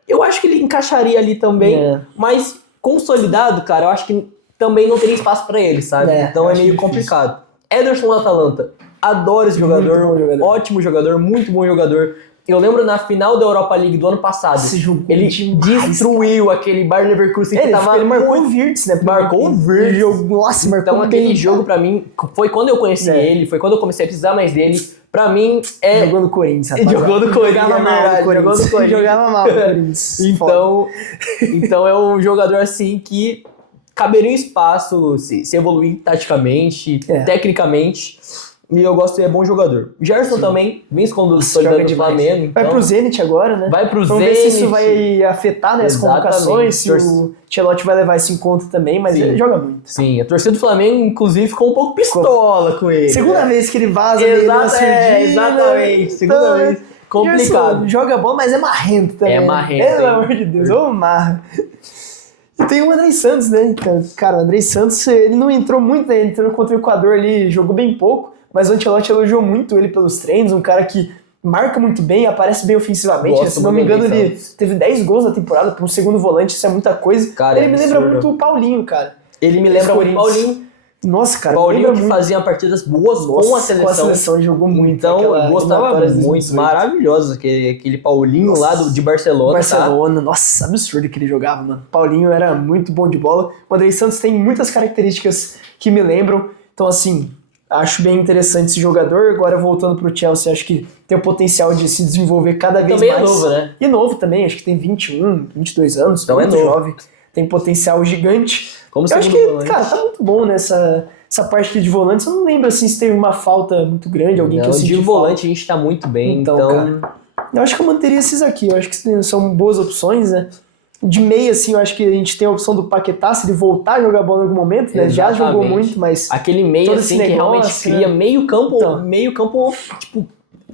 Eu acho que ele encaixaria ali também, mas consolidado, cara, eu acho que também não teria espaço pra ele, sabe? Então é meio complicado. Ederson da Atalanta. Adoro esse jogador, ótimo jogador, muito bom jogador. Eu lembro na final da Europa League do ano passado, ele destruiu aquele Bayer Leverkusen que tava... Ele marcou o Virtus, né? Marcou o Virtus. Nossa, marcou então aquele jogo pra mim, foi quando eu conheci ele, foi quando eu comecei a precisar mais dele. Pra mim, Jogou no Corinthians. Jogou no Corinthians, jogava mal. Jogava mal no Corinthians. Então é um jogador assim que caberia um espaço se evoluir taticamente, tecnicamente. E eu gosto, é bom jogador. Gerson também, vem consolidando do Flamengo. Vai pro Zenit agora, né? Vai pro Vamos Zenit. ver se isso vai afetar, né, as convocações, se o Ancelotti vai levar isso em conta também, mas ele joga muito. Sim, a torcida do Flamengo, inclusive, ficou um pouco pistola com ele. Segunda vez que ele vaza. Exatamente. Segunda vez. Complicado. Gerson joga bom, mas é marrento também. É marrento. Pelo amor de Deus, vamos marra. E tem o Andrei Santos, né? Então, cara, o Andrei Santos, ele não entrou muito, né? Ele entrou contra o Equador ali, jogou bem pouco. Mas o Ancelotti elogiou muito ele pelos treinos, um cara que marca muito bem, aparece bem ofensivamente. Se não me engano, ele teve 10 gols na temporada para um segundo volante, isso é muita coisa. Cara, ele me lembra muito o Paulinho, cara. Ele me lembra muito o Paulinho. Nossa, cara. Paulinho que fazia partidas boas com a seleção. Com a seleção, ele jogou muito. Então, eu gostava muito. Maravilhoso aquele Paulinho lá de Barcelona. Barcelona, nossa, absurdo que ele jogava, mano. Paulinho era muito bom de bola. O Andrei Santos tem muitas características que me lembram. Então, assim... Acho bem interessante esse jogador. Agora, voltando pro Chelsea, acho que tem o potencial de se desenvolver cada vez mais. Também é novo, né? E novo também, acho que tem 21, 22 anos. Então muito é novo. jovem. Tem potencial gigante. Como eu acho que, cara, tá muito bom nessa parte aqui de volantes. Eu não lembro, assim, se teve uma falta muito grande, alguém que eu senti de volante a gente tá muito bem, então... Cara, eu acho que eu manteria esses aqui. Eu acho que são boas opções, né? De meia, assim, eu acho que a gente tem a opção do Paquetá, se ele voltar a jogar bola em algum momento, né? Já jogou muito, mas... Aquele meia, assim, que realmente cria meio campo, tipo,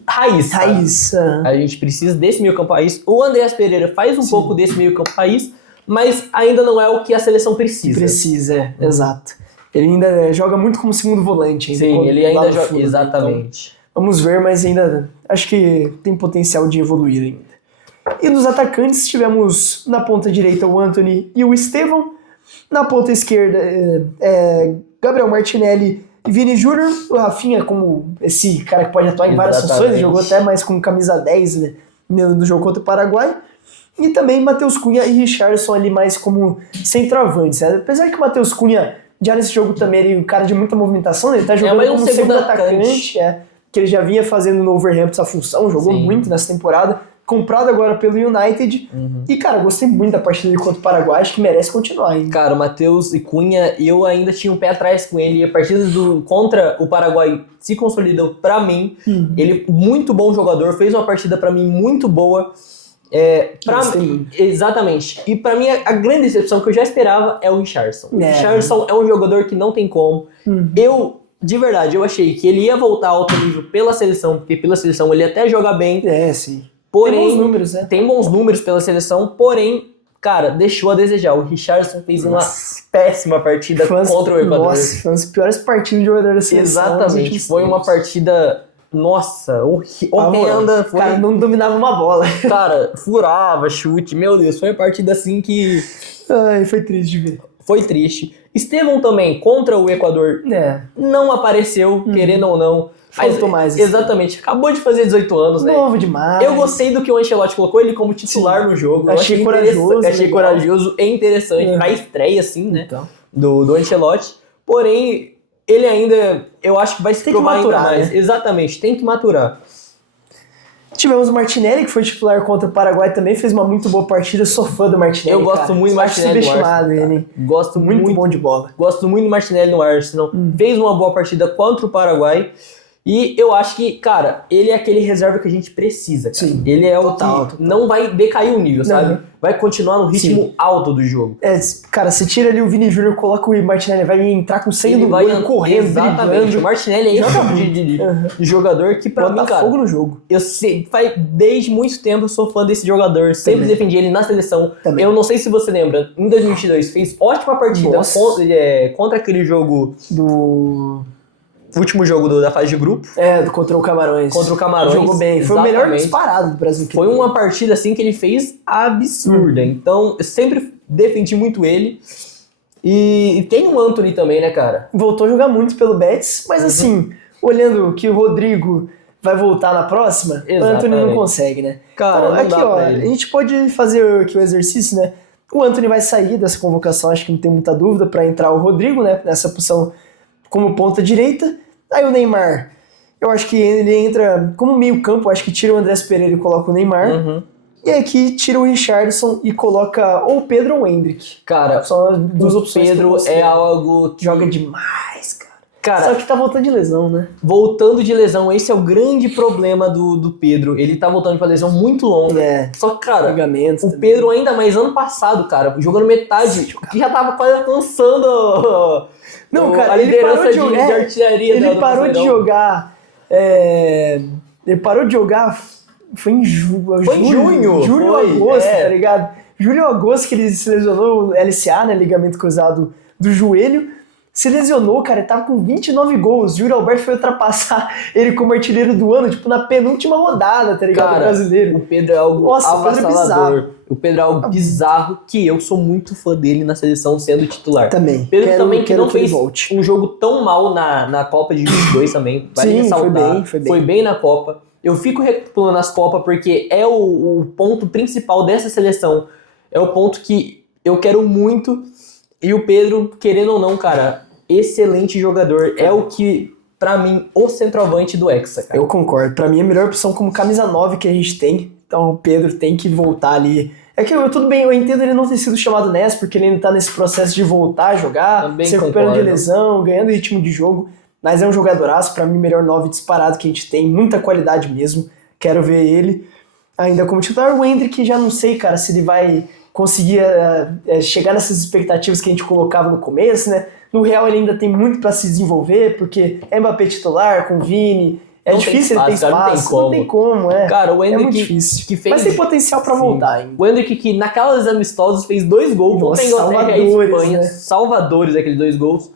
raiz. Raiz. A gente precisa desse meio campo raiz. O Andreas Pereira faz um pouco desse meio campo raiz, mas ainda não é o que a seleção precisa. Exato. Ele ainda joga muito como segundo volante. Sim, ele ainda joga, exatamente. Então, vamos ver, mas ainda acho que tem potencial de evoluir ainda. E nos atacantes tivemos na ponta direita o Antony e o Estevão. Na ponta esquerda, Gabriel Martinelli e Vini Júnior. O Rafinha como esse cara que pode atuar em várias funções, ele jogou até mais com camisa 10, né, no jogo contra o Paraguai. E também Matheus Cunha e Richarlison ali mais como centroavantes. Né? Apesar que o Matheus Cunha já nesse jogo também ele é um cara de muita movimentação, ele tá jogando como segundo atacante, que ele já vinha fazendo no Wolverhampton essa função, jogou muito nessa temporada. Comprado agora pelo United. E, cara, gostei muito da partida dele contra o Paraguai, acho que merece continuar ainda. Cara, o Matheus e Cunha, eu ainda tinha um pé atrás com ele. A partida contra o Paraguai se consolidou pra mim. Ele, muito bom jogador, fez uma partida pra mim muito boa. Exatamente. E pra mim, a grande decepção que eu já esperava é o Richarlison. O Richarlison é um jogador que não tem como. De verdade, eu achei que ele ia voltar ao alto nível pela seleção, porque pela seleção ele até joga bem. Sim. Porém, tem bons números, né? Tem bons números pela seleção, porém, cara, deixou a desejar. O Richarlison fez uma péssima partida contra o Equador. Nossa, foi uma das piores partidas de jogador da seleção. Exatamente, foi uma partida, nossa, horrenda. Cara, não dominava uma bola. Cara, furava, chute, meu Deus, foi uma partida assim que... Ai, foi triste de ver. Foi triste. Estevão também, contra o Equador, não apareceu, querendo ou não. Faltou mais. Exatamente. Acabou de fazer 18 anos, né? Novo demais. Eu gostei do que o Ancelotti colocou ele como titular no jogo. Achei corajoso. Achei corajoso e interessante. Na estreia, assim, né? Então. Do Ancelotti. Porém, ele ainda, eu acho que vai se provar ainda mais. Né? Exatamente, tem que maturar. Tivemos o Martinelli, que foi titular contra o Paraguai também, fez uma muito boa partida. Sou fã do Martinelli. Eu gosto muito do Martinelli no Arsenal. Ele. Gosto muito bom de bola. Gosto muito do Martinelli no Arsenal. Fez uma boa partida contra o Paraguai. E eu acho que, cara, ele é aquele reserva que a gente precisa. Cara. Sim, ele é total, o que não vai decair o nível, sabe? Vai continuar no ritmo alto do jogo. Cara, você tira ali o Vini Júnior, coloca o Martinelli, vai entrar com sangue no olho, correndo, exatamente. driblando. O Martinelli é esse tipo de jogador que, pra mim, cara, fogo no jogo. Eu sei, desde muito tempo eu sou fã desse jogador, sempre defendi ele na seleção. Eu não sei se você lembra, em 2022 fez ótima partida contra aquele jogo o último jogo da fase de grupo. Contra o Camarões. Jogou bem. Foi o melhor disparado do Brasil. Foi uma partida assim que ele fez absurda. Então, eu sempre defendi muito ele. E tem o Antony também, né, cara? Voltou a jogar muito pelo Betis, mas assim, olhando que o Rodrigo vai voltar na próxima, o Antony não consegue, né? Cara, então, aqui, ó, a gente pode fazer aqui o exercício, né? O Antony vai sair dessa convocação, acho que não tem muita dúvida, para entrar o Rodrigo, né? Nessa posição como ponta direita. Aí o Neymar, eu acho que ele entra como meio campo, acho que tira o Andrés Pereira e coloca o Neymar. E aqui tira o Richarlison e coloca ou o Pedro ou o Endrick. Cara, são as duas opções. Pedro é algo que joga demais, cara. Só que tá voltando de lesão, né? Voltando de lesão, esse é o grande problema do Pedro. Ele tá voltando de uma lesão muito longa. Só que, cara, o Pedro ainda mais ano passado, cara, jogando metade, que já tava quase alcançando Não, cara, a liderança de artilharia. Ele parou de jogar. Ele parou de jogar. Foi em junho. Julho, agosto, tá ligado? Julho, agosto que ele se lesionou, o LCA, né? Ligamento cruzado do joelho. Se lesionou, cara, ele tava com 29 gols. Júlio Alberto foi ultrapassar ele como artilheiro do ano, tipo, na penúltima rodada, tá ligado? Cara, brasileiro. O Pedro é algo avassalador. O Pedro é algo bizarro, que eu sou muito fã dele na seleção sendo titular. Também. Pedro também que não fez um jogo tão mal na Copa de 22 também. Vale ressaltar. Foi bem na Copa. Eu fico recapitulando as Copas porque é o ponto principal dessa seleção. É o ponto que eu quero muito. E o Pedro, querendo ou não, cara, excelente jogador. É o que, pra mim, o centroavante do Hexa, cara. Eu concordo. Pra mim, a melhor opção como camisa 9 que a gente tem. Então, o Pedro tem que voltar ali. É que tudo bem, eu entendo ele não ter sido chamado nessa, porque ele ainda tá nesse processo de voltar a jogar, também se recuperando de lesão, ganhando ritmo de jogo. Mas é um jogadoraço, pra mim, melhor 9 disparado que a gente tem. Muita qualidade mesmo. Quero ver ele ainda como titular. O Endrick, já não sei, cara, se ele vai conseguir chegar nessas expectativas que a gente colocava no começo, né? No Real ele ainda tem muito para se desenvolver, porque é Mbappé titular, com Vini, difícil, ele tem espaço, não tem como, Cara, o Endrick é muito difícil. Que fez... Mas tem potencial para voltar ainda. O Endrick que naquelas amistosos fez 2 gols contra a Inglaterra e a Espanha, né? Salvadores aqueles 2 gols.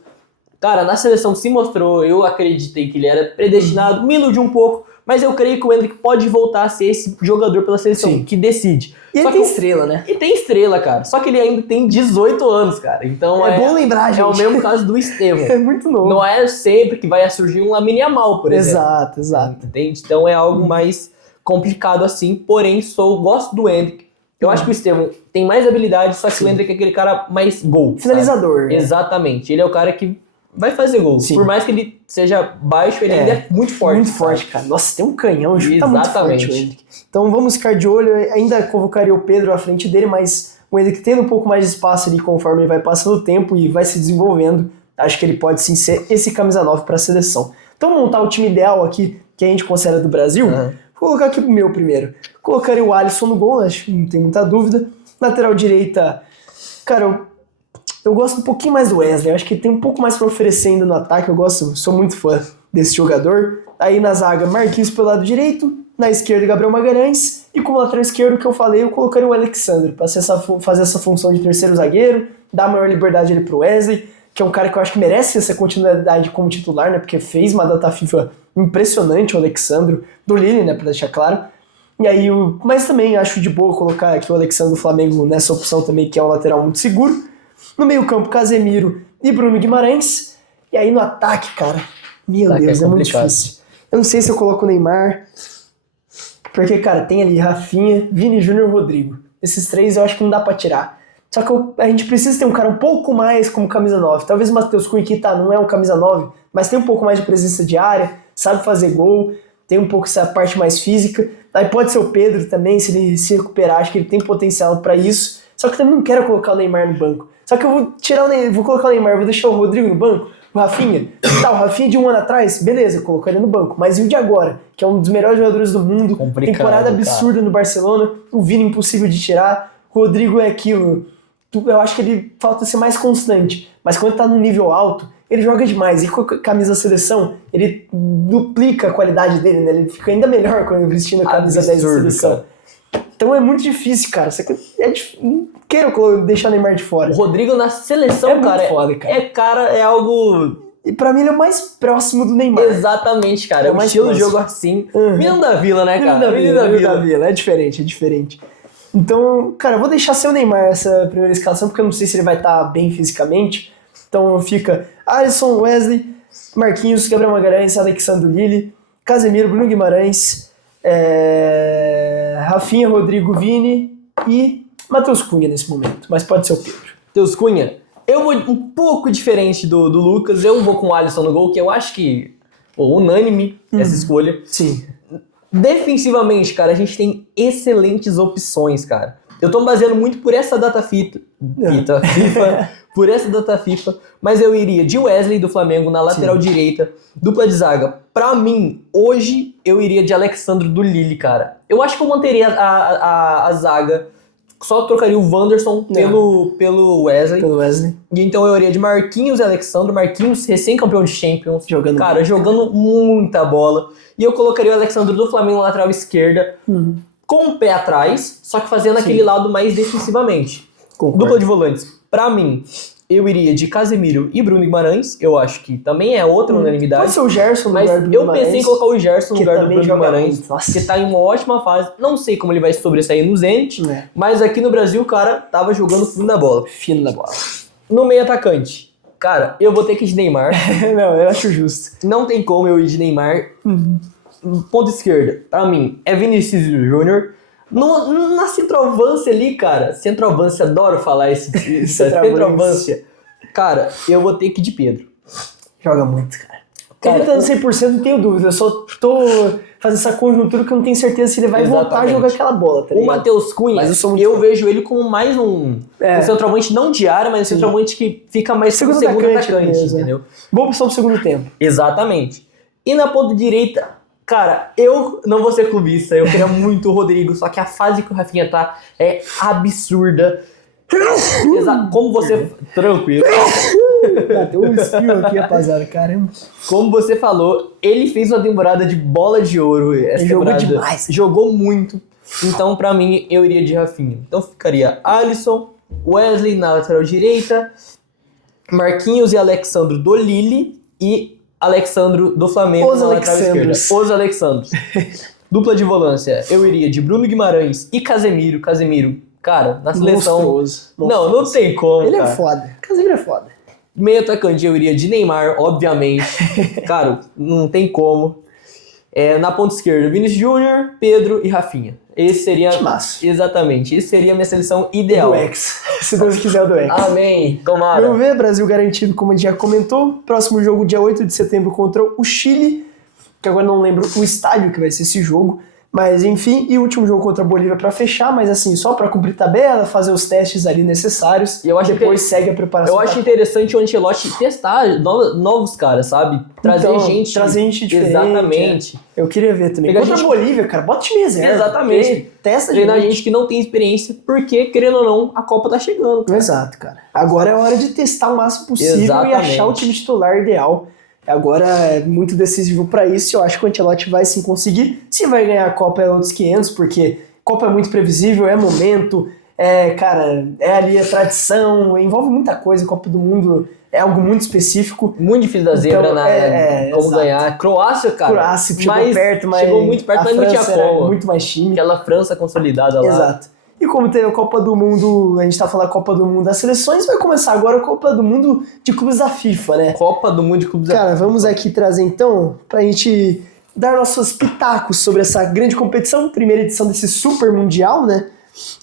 Cara, na seleção se mostrou, eu acreditei que ele era predestinado, me iludiu um pouco, mas eu creio que o Endrick pode voltar a ser esse jogador pela seleção, que decide. E ele tem estrela, né? E tem estrela, cara. Só que ele ainda tem 18 anos, cara. Então é bom lembrar, gente. É o mesmo caso do Estevão. É muito novo. Não é sempre que vai surgir um Lamine Yamal, por exemplo. Exato. Entende? Então é algo mais complicado assim. Porém, gosto do Endrick. Eu acho que o Estevão tem mais habilidade, só que o Endrick é aquele cara mais gol. Finalizador. Né? Exatamente. Ele é o cara que vai fazer gol. Sim. Por mais que ele seja baixo, ele ainda é muito forte. Muito forte, cara. Nossa, tem um canhão, tá muito forte o Endrick. Então vamos ficar de olho. Eu ainda convocaria o Pedro à frente dele, mas o Endrick tendo um pouco mais de espaço ali conforme ele vai passando o tempo e vai se desenvolvendo, acho que ele pode sim ser esse camisa 9 para a seleção. Então montar o time ideal aqui, que a gente considera do Brasil, vou colocar aqui o meu primeiro. Colocaria o Alisson no gol, acho que não tem muita dúvida. Lateral direita, cara, eu gosto um pouquinho mais do Wesley, eu acho que ele tem um pouco mais para oferecer ainda no ataque, sou muito fã desse jogador. Aí na zaga, Marquinhos pelo lado direito, na esquerda Gabriel Magalhães, e como lateral esquerdo que eu falei, eu colocaria o Alexandre, para fazer essa função de terceiro zagueiro, dar maior liberdade ali pro Wesley, que é um cara que eu acho que merece essa continuidade como titular, né, porque fez uma data FIFA impressionante o Alexandre, do Lille, né, para deixar claro. E aí, mas também acho de boa colocar aqui o Alexandre do Flamengo nessa opção também, que é um lateral muito seguro. No meio campo, Casemiro e Bruno Guimarães. E aí no ataque, cara, meu Deus, é muito difícil. Eu não sei se eu coloco o Neymar, porque, cara, tem ali Rafinha, Vini Júnior e Rodrigo. Esses 3 eu acho que não dá pra tirar. Só que a gente precisa ter um cara um pouco mais como camisa 9. Talvez o Matheus Cunha aqui não é um camisa 9, mas tem um pouco mais de presença de área, sabe fazer gol, tem um pouco essa parte mais física. Aí pode ser o Pedro também, se ele se recuperar, acho que ele tem potencial pra isso. Só que eu também não quero colocar o Neymar no banco. Só que eu vou tirar o Neymar, vou colocar o Neymar, vou deixar o Rodrigo no banco, o Rafinha. Tá, o Rafinha de um ano atrás, beleza, colocou ele no banco. Mas e o de agora, que é um dos melhores jogadores do mundo, Complicado, temporada absurda no Barcelona, o Vini impossível de tirar, o Rodrigo é aquilo. Eu acho que ele falta ser mais constante. Mas quando tá num nível alto, ele joga demais. E com a camisa da seleção, ele duplica a qualidade dele, né? Ele fica ainda melhor quando vestindo a camisa 10 da seleção. Cara. Então é muito difícil, cara. Não quero deixar o Neymar de fora. O Rodrigo na seleção, É muito foda, cara. É algo... E pra mim ele é o mais próximo do Neymar. Exatamente, cara. É um mais estilo de próximo. jogo assim. Menino da Vila, né, cara? Menino da Vila. É diferente. Então, cara, eu vou deixar ser o Neymar essa primeira escalação, porque eu não sei se ele vai estar bem fisicamente. Então fica Alisson, Wesley, Marquinhos, Gabriel Magalhães, Alexandre Lille, Casemiro, Bruno Guimarães, Rafinha, Rodrigo, Vini e Matheus Cunha nesse momento. Mas pode ser o Pedro. Matheus Cunha. Eu vou um pouco diferente do Lucas. Eu vou com o Alisson no gol, que eu acho que unânime essa escolha. Sim. Defensivamente, cara, a gente tem excelentes opções, cara. Eu tô me baseando muito por essa data FIFA, por essa data FIFA, mas eu iria de Wesley do Flamengo na lateral direita, dupla de zaga. Pra mim, hoje, eu iria de Alexandre do Lille, cara. Eu acho que eu manteria a zaga, só trocaria o Wanderson pelo Wesley. Pelo Wesley. E então eu iria de Marquinhos e Alexandre. Marquinhos, recém-campeão de Champions. Jogando muita bola. E eu colocaria o Alexandre do Flamengo na lateral esquerda, com o pé atrás, só que fazendo aquele lado mais defensivamente. Concordo. Dupla de volantes. Pra mim, eu iria de Casemiro e Bruno Guimarães. Eu acho que também é outra unanimidade. Pode ser o Gerson no Mas lugar do eu Guimarães, pensei em colocar o Gerson no que lugar do também Bruno joga Guimarães, muito. Nossa. que tá em uma ótima fase. Não sei como ele vai se sobressair no Zenit, É. mas aqui no Brasil o cara tava jogando fino da bola. Fino da bola. No meio atacante, cara, eu vou ter que ir de Neymar. Não, eu acho justo. Não tem como eu ir de Neymar. Ponto esquerda, pra mim, é Vinícius Júnior. Na centroavância ali, cara, centroavância, adoro falar esse centroavância. Cara, eu vou ter que ir de Pedro. Joga muito, cara. Ele tá no 100%, não tenho dúvida. Eu só tô fazendo essa conjuntura que eu não tenho certeza se ele vai voltar a jogar aquela bola, tá O ligado? Matheus Cunha, Mas eu vejo ele como mais um centroavante não de área, mas um centroavante que fica mais segundo atacante mesmo, entendeu? Boa opção pro segundo tempo. Exatamente. E na ponta direita, cara, eu não vou ser clubista, eu queria muito o Rodrigo, só que a fase que o Rafinha tá é absurda. Como você... Tranquilo. Bateu um espinho aqui, rapaziada, caramba. Como você falou, ele fez uma temporada de bola de ouro. Essa jogou demais. Jogou muito. Então, pra mim, eu iria de Rafinha. Então, ficaria Alisson, Wesley na lateral direita, Marquinhos e Alexandre do Lille e Alexandre do Flamengo na lateral esquerda. Os Alexandros. Dupla de volância, eu iria de Bruno Guimarães e Casemiro. Casemiro, cara, na seleção... Monstruoso. Não tem como, Ele cara. é foda. Casemiro é foda. Meio atacante eu iria de Neymar, obviamente. Cara, não tem como. Na ponta esquerda, Vinícius Júnior, Pedro e Rafinha. Esse seria... Massa. Exatamente. Esse seria a minha seleção ideal. Do Hexa. Se Deus quiser, o do Hexa. Amém. Tomara. Vamos ver, Brasil garantido, como a gente já comentou. Próximo jogo, dia 8 de setembro, contra o Chile. Que agora não lembro o estádio que vai ser esse jogo. Mas enfim, e o último jogo contra a Bolívia para fechar, mas assim, só para cumprir tabela, fazer os testes ali necessários. E eu acho depois segue a preparação. Eu acho interessante o Ancelotti testar novos caras, sabe? Trazer gente diferente. Exatamente. Eu queria ver também. Pegar Contra a Bolívia, cara, bota time reserva. Exatamente. Testa treinar gente que não tem experiência, porque, querendo ou não, a Copa tá chegando. Cara. Exato, cara. Agora é hora de testar o máximo possível e achar o time titular ideal. Agora é muito decisivo para isso. Eu acho que o Ancelotti vai sim conseguir. Se vai ganhar a Copa é outros 500, porque Copa é muito previsível, é momento, cara, é ali a tradição, envolve muita coisa. Copa do Mundo é algo muito específico. Muito difícil da zebra como exato. ganhar. Croácia, cara. Chegou perto, mas chegou muito perto, mas não tinha como. Muito mais time. Aquela França consolidada lá. Exato. E como teve a Copa do Mundo, a gente tá falando da Copa do Mundo das seleções, vai começar agora a Copa do Mundo de clubes da FIFA, né? Copa do Mundo de clubes da FIFA. Cara, vamos aqui trazer então, pra gente dar nossos pitacos sobre essa grande competição, primeira edição desse Super Mundial, né?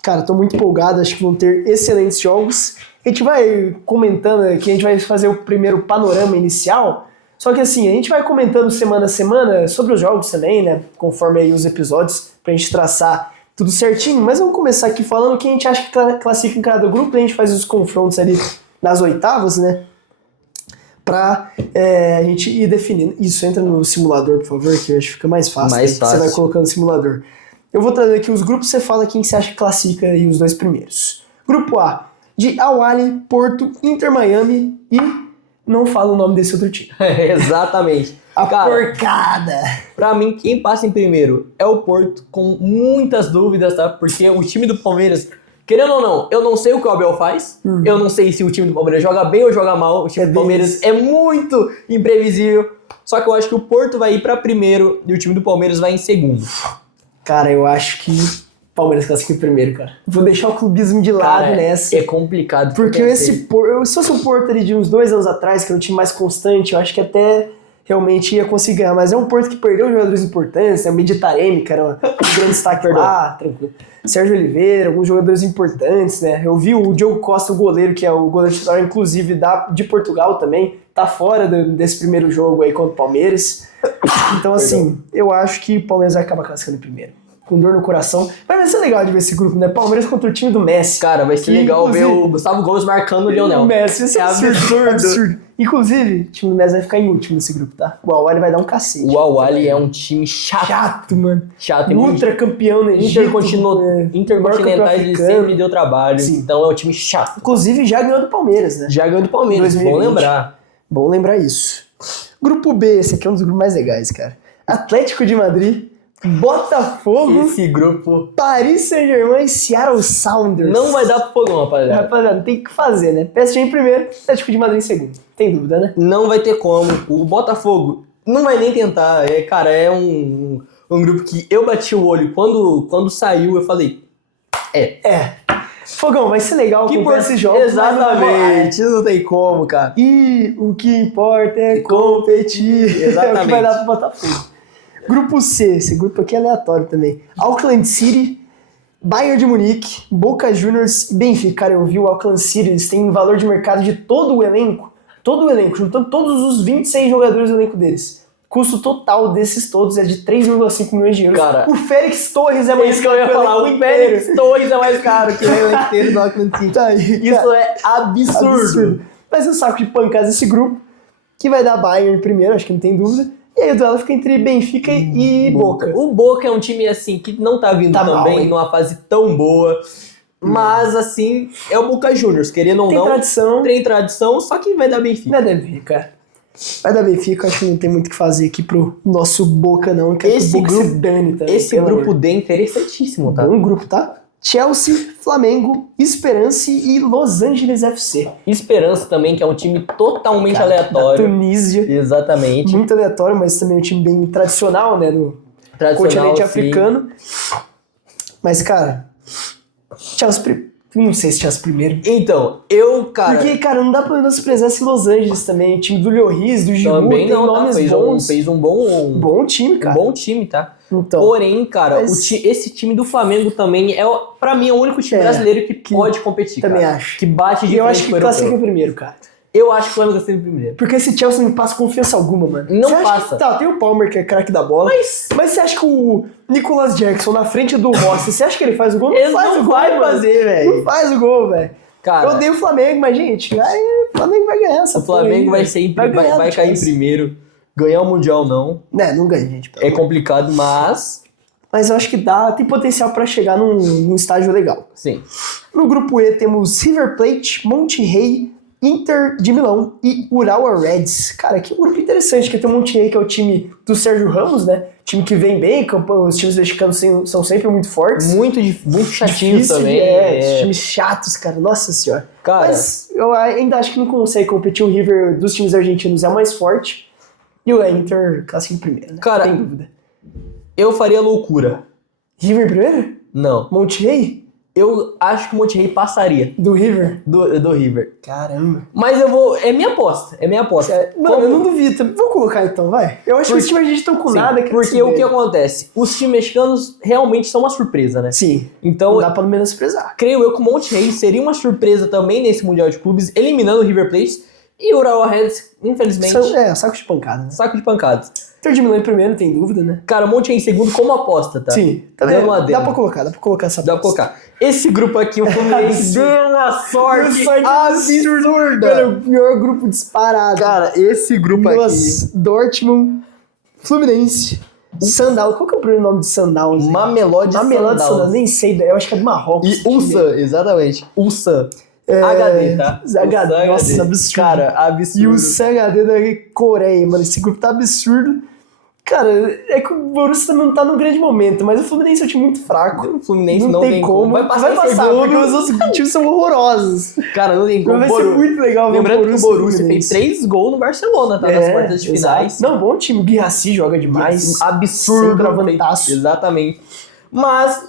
Cara, tô muito empolgado, acho que vão ter excelentes jogos. A gente vai comentando aqui, a gente vai fazer o primeiro panorama inicial, Só que assim, a gente vai comentando semana a semana sobre os jogos também, né? Conforme aí os episódios, pra gente traçar tudo certinho. Mas vamos começar aqui falando quem a gente acha que classifica em cada grupo. A gente faz os confrontos ali nas oitavas, né? Pra a gente ir definindo. Isso, entra no simulador, por favor, que eu acho que fica mais fácil. Mais fácil. Você vai colocando no simulador. Eu vou trazer aqui os grupos, você fala quem você acha que classifica aí os 2 primeiros. Grupo A, de Al-Ahly, Porto, Inter Miami e não fala o nome desse outro time. Exatamente. A Cara, porcada! pra mim, quem passa em primeiro é o Porto, com muitas dúvidas, tá? Porque o time do Palmeiras, querendo ou não, eu não sei o que o Abel faz, eu não sei se o time do Palmeiras joga bem ou joga mal, o time do Palmeiras é muito imprevisível, só que eu acho que o Porto vai ir pra primeiro e o time do Palmeiras vai em segundo. Cara, eu acho que o Palmeiras classifica em primeiro, cara. Vou deixar o clubismo de lado Cara, nessa. é complicado. Porque se fosse o Porto ali de uns 2 anos atrás, que era um time mais constante, eu acho que até realmente ia conseguir ganhar. Mas é um Porto que perdeu jogadores importantes, né? O Meditaremi, que era um grande destaque lá, tranquilo. Sérgio Oliveira, alguns jogadores importantes, né? Eu vi o Diogo Costa, o goleiro, que é o goleiro titular, inclusive, de Portugal também, tá fora desse primeiro jogo aí contra o Palmeiras. Então, assim, eu acho que o Palmeiras vai acabar classificando em primeiro. Com dor no coração. Mas vai ser legal de ver esse grupo, né? Palmeiras contra o time do Messi. Cara, vai ser legal ver o Gustavo Gomes marcando o Lionel. O Messi, isso é absurdo. Inclusive, o time do Messi vai ficar em último nesse grupo, tá? O Al-Ahly vai dar um cacete. O Al-Ahly é um time chato. Chato, mano. Chato. Ultra campeão no Egito. Intercontinentais ele sempre deu trabalho. Sim. Então é um time chato. Inclusive, já ganhou do Palmeiras, né? Já ganhou do Palmeiras, 2020. Bom lembrar. Bom lembrar isso. Grupo B, esse aqui é um dos grupos mais legais, cara. Atlético de Madrid, Botafogo, esse grupo, Paris Saint-Germain e Seattle Sounders. Não vai dar pro fogão, rapaziada. Rapaziada, tem que fazer, né? PSG em primeiro, Atlético de Madrid em segundo. Tem dúvida, né? Não vai ter como. O Botafogo não vai nem tentar. Cara, é um grupo que eu bati o olho. Quando saiu, eu falei... Fogão, vai ser legal com esses jogos. Exatamente, não tem como, cara. E o que importa é competir. Exatamente. É o que vai dar pro Botafogo. Grupo C, esse grupo aqui é aleatório também. Auckland City, Bayern de Munique, Boca Juniors e Benfica. Cara, eu vi o Auckland City, eles têm um valor de mercado de todo o elenco, juntando todos os 26 jogadores do elenco deles. Custo total desses todos é de 3,5 milhões de euros. Cara, o Félix Torres é mais caro. Isso que eu ia falar, o Félix Torres é mais caro que o elenco inteiro do Auckland City. Tá aí, isso é absurdo. Mas é um saco de pancada esse grupo, que vai dar Bayern primeiro, acho que não tem dúvida. E aí o duelo fica entre Benfica e Boca. O Boca é um time, assim, que não tá vindo também numa fase tão boa. Mas, assim, é o Boca Juniors, querendo ou não. Tem tradição, só que vai dar Benfica. Vai dar Benfica. Vai dar Benfica, acho que não tem muito o que fazer aqui pro nosso Boca, não. Esse grupo D é interessantíssimo, tá? Bom grupo, tá? Chelsea, Flamengo, Esperance e Los Angeles FC. Esperance também, que é um time totalmente aleatório. Da Tunísia. Exatamente. Muito aleatório, mas também um time bem tradicional, né? No continente africano. Mas, cara, Chelsea... Não sei se Chelsea primeiro. Então, cara... Porque, cara, não dá pra menosprezar esse Los Angeles também. O time do Lloris, do Giroud, também tem não, nomes bons. Fez um bom time, cara. Um bom time, tá? Então, porém, cara, esse time do Flamengo também pra mim é o único time brasileiro que pode competir, também cara. Acho. Que bate de frente. Eu acho que classifica em primeiro, cara. Eu acho que o Flamengo classifica em primeiro. Porque esse Chelsea não passa confiança alguma, mano. Não passa. Tá, tem o Palmer, que é craque da bola. Mas você acha que o Nicolas Jackson na frente do Rossi, você acha que ele faz o gol? Ele não vai fazer, velho. Não faz o gol, velho. Cara, eu odeio o Flamengo, mas, gente, o Flamengo vai ganhar essa O Flamengo vai cair em primeiro. Ganhar o Mundial, não. Não ganha, gente. É complicado, mas eu acho que tem potencial pra chegar num estágio legal. Sim. No grupo E temos River Plate, Monterrey, Inter de Milão e Urawa Reds. Cara, que grupo interessante, que tem o Monterrey, que é o time do Sérgio Ramos, né? Time que vem bem, os times mexicanos são sempre muito fortes. Muito chatinhos também. Times chatos, cara. Nossa senhora. Cara, mas eu ainda acho que não consegue competir. O River dos times argentinos é o mais forte. E o Inter classifica em primeiro, né? Cara, tem dúvida. Eu faria loucura. River primeiro? Não. Monterrey? Eu acho que o Monterrey passaria. Do River? Do River. Caramba. Mas eu vou... É minha aposta. Mano, eu não duvido. Vou colocar então, vai. Eu acho que os times a gente estão com nada. Porque o que acontece? Os times mexicanos realmente são uma surpresa, né? Sim. Então, não dá pra menosprezar. Creio eu que o Monterrey seria uma surpresa também nesse Mundial de Clubes, eliminando o River Plate. E o Real Reds, infelizmente, saco de pancada, né? saco de pancadas. Inter de Milão em primeiro, não tem dúvida, né? Cara, Monte em segundo como aposta, tá? Sim, também dá pra colocar essa Dá pra colocar. Esse grupo aqui, o Fluminense deu uma sorte absurda. Cara, o pior grupo disparado. Cara, esse grupo aqui... Dortmund, Fluminense, Sandal. Qual que é o primeiro nome de Sandal? Mamelodi Sandal, nem sei, eu acho que é do Marrocos. E Ulsan, exatamente. Ulsan. HD, tá? HD, nossa, absurdo. Cara, absurdo. E o HD da Coreia, mano. Esse grupo tá absurdo. Cara, é que o Borussia também não tá num grande momento, mas o Fluminense é um time muito fraco. O Fluminense não tem como. Vai passar porque os outros times são horrorosos. Cara, não tem como. Vai ser muito legal. Lembrando que o Borussia fez 3 gols no Barcelona, tá? Nas quartas de finais. Não, bom time. O Guirassy joga demais. Absurdo. Travantaço. Exatamente. Mas...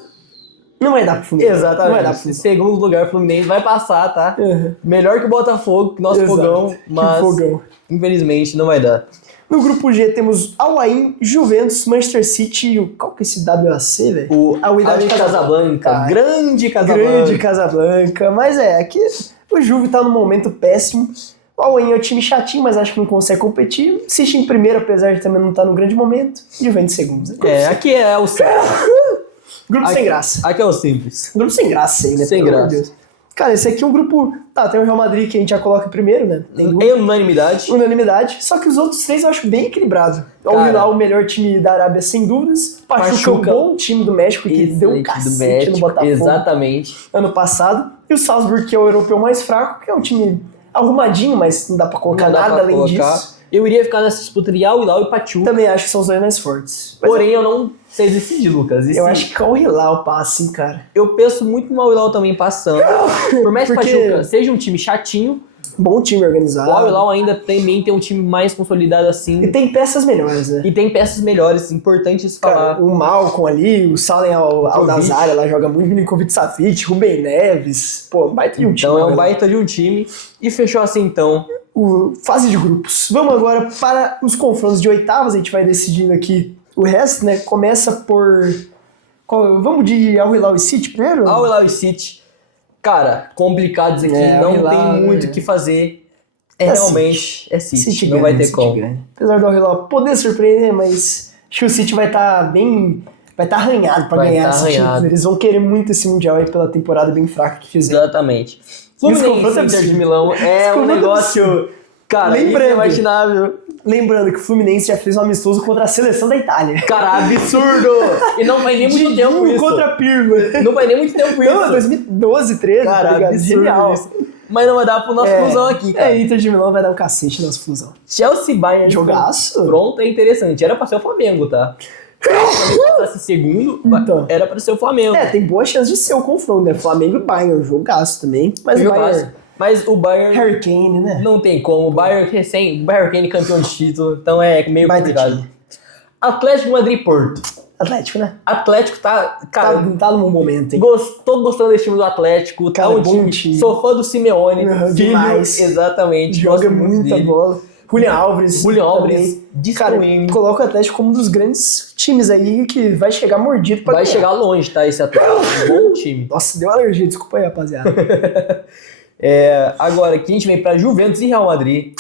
não vai dar pro Fluminense. Exatamente. Não vai dar pro Fluminense. Segundo lugar, o Fluminense vai passar, tá? Uhum. Melhor que o Botafogo, que nosso fogão. Mas, fogão. Infelizmente, não vai dar. No grupo G temos Al Ain, Juventus, Manchester City e qual que é esse WAC, velho? O Wydad Casablanca. Grande Casablanca. Grande Casablanca. Mas aqui o Juve tá num momento péssimo. O Al Ain é um time chatinho, mas acho que não consegue competir. City em primeiro, apesar de também não estar no grande momento. Juventus em segundo. Aqui é o grupo sem graça. Aqui é o simples. Grupo sem graça, né? Sem graça. Cara, esse aqui é um grupo... Tá, tem o Real Madrid que a gente já coloca primeiro, né? Em unanimidade. Unanimidade. Só que os outros três eu acho bem equilibrado. O Hilal, o melhor time da Arábia, sem dúvidas. Pachuca, um bom time do México, que deu um cacete no Botafogo. Exatamente. Ano passado. E o Salzburg, que é o europeu mais fraco, que é um time arrumadinho, mas não dá pra colocar nada além disso. Eu iria ficar nessa disputa de Al Hilal e Pachuca. Também acho que são os dois mais fortes. Porém, eu não sei decidir, Lucas. Eu acho que o Hilal passa, hein, cara. Eu penso muito no Al Hilal também passando. Por mais que o Pachuca seja um time chatinho, bom time organizado. O Al Hilal ainda também tem um time mais consolidado assim. E tem peças melhores, né? E tem peças melhores, importantes falar. Cara, o Malcom ali, o Salem Aldazara lá joga muito, Milinkovic Savic, Rubem Neves. Pô, um baita de um time. Então é um baita de um time. E fechou assim então. Fase de grupos. Vamos agora para os confrontos de oitavas, a gente vai decidindo aqui o resto, né? Começa por... Vamos de Al Hilal e City primeiro? Al Hilal e City. Cara, complicados aqui, não tem muito o que fazer. Realmente é City, não vai ter como. Apesar do Al Hilal poder surpreender, mas acho que o City vai estar bem... Vai estar arranhado pra ganhar esse título. Eles vão querer muito esse Mundial aí pela temporada bem fraca que fizeram. Exatamente. Fluminense e Inter de Milão é um negócio, cara, inimaginável. Lembrando que o Fluminense já fez um amistoso contra a seleção da Itália. Cara, absurdo! E não vai nem muito tempo isso. Contra a Pirma. Não vai nem muito tempo isso. Não, 2012, 13, cara, tá absurdo genial. Isso. Mas não vai dar pro nosso fusão aqui, cara. Inter de Milão vai dar um cacete no nosso fusão. Chelsea Bayern. Jogaço. Pronto, é interessante. Era pra ser o Flamengo, tá? Se passasse segundo, então, era pra ser o Flamengo. Tem boa chance de ser o confronto, né? Flamengo e Bayern, jogaço também. Mas o Bayern... Harry Kane, né? Não tem como. O Bayern Harry Kane campeão de título, então é meio complicado. Atlético de Madrid e Porto. Atlético, né? Atlético tá... Cara, tá num momento, hein? Tô gostando desse time do Atlético. Cara, tá um time. Sou fã do Simeone. Filho, demais. Exatamente. Joga muita bola. Julián Álvares. Cara, coloca o Atlético como um dos grandes times aí que vai chegar mordido pra ganhar. Vai chegar longe, tá? Esse Atlético. Bom time. Nossa, deu alergia. Desculpa aí, rapaziada. Agora, aqui a gente vem pra Juventus e Real Madrid.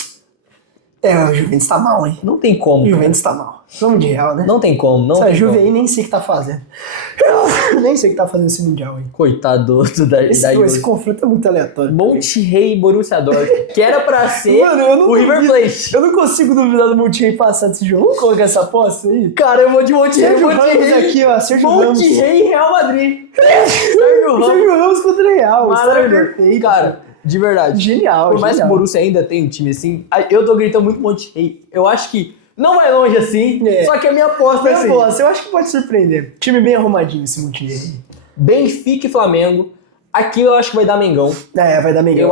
O Juventus tá mal, hein? Não tem como. O Juventus tá mal. Vamos de Real, né? Não tem como. Não tem Juve aí nem sei o que tá fazendo. Nem sei o que tá fazendo esse Mundial aí. Coitado da esse confronto é muito aleatório. Monterrey e Borussia Dortmund. Que era pra ser o River Plate. Eu não consigo duvidar do Monterrey passar desse jogo. Vamos colocar essa aposta aí? Cara, eu vou de Monterrey. Aqui, ó. Monterrey e Real Madrid. Sérgio Ramos contra o Real. Maravilhoso. Cara, de verdade. Genial. Por mais que o Borussia ainda tenha um time assim, eu tô gritando muito Monterrey. Eu acho que não vai longe assim, só que a minha aposta é assim. Eu acho que pode surpreender. Time bem arrumadinho esse Monterrey. Benfica e Flamengo. Aqui eu acho que vai dar Mengão. Vai dar Mengão.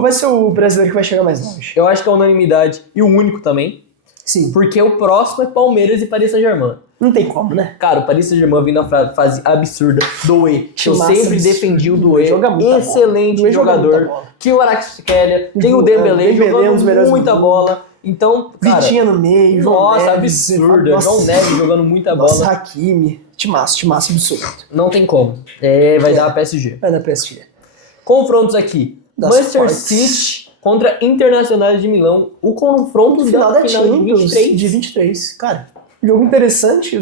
Vai ser o brasileiro que vai chegar mais longe. Eu acho que é unanimidade. E o único também. Sim. Porque o próximo é Palmeiras e Paris Saint-Germain. Não tem como, né? Cara, o Paris Saint-Germain vindo na fase absurda. Doué. Eu sempre defendi o Doué. Joga muito excelente jogador. Que o Kvaratskhelia. Tem o Dembélé jogando muita bola. Então, cara... Vitinha no meio. Nossa, absurda. João Neves jogando muita bola. Nossa, Hakimi. Timaço absoluto. Não tem como. Vai dar a PSG. Vai dar PSG. Confrontos aqui. Manchester City contra Internacional de Milão, o confronto Final da de Champions 23. de 23. Cara, jogo interessante.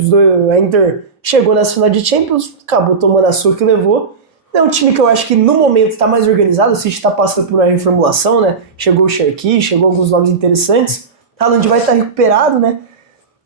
A Inter chegou nessa final de Champions, acabou tomando a sua que levou. É um time que eu acho que no momento está mais organizado. O City está passando por uma reformulação, né? Chegou o Cherki, chegou alguns nomes interessantes. Haaland vai estar recuperado, né?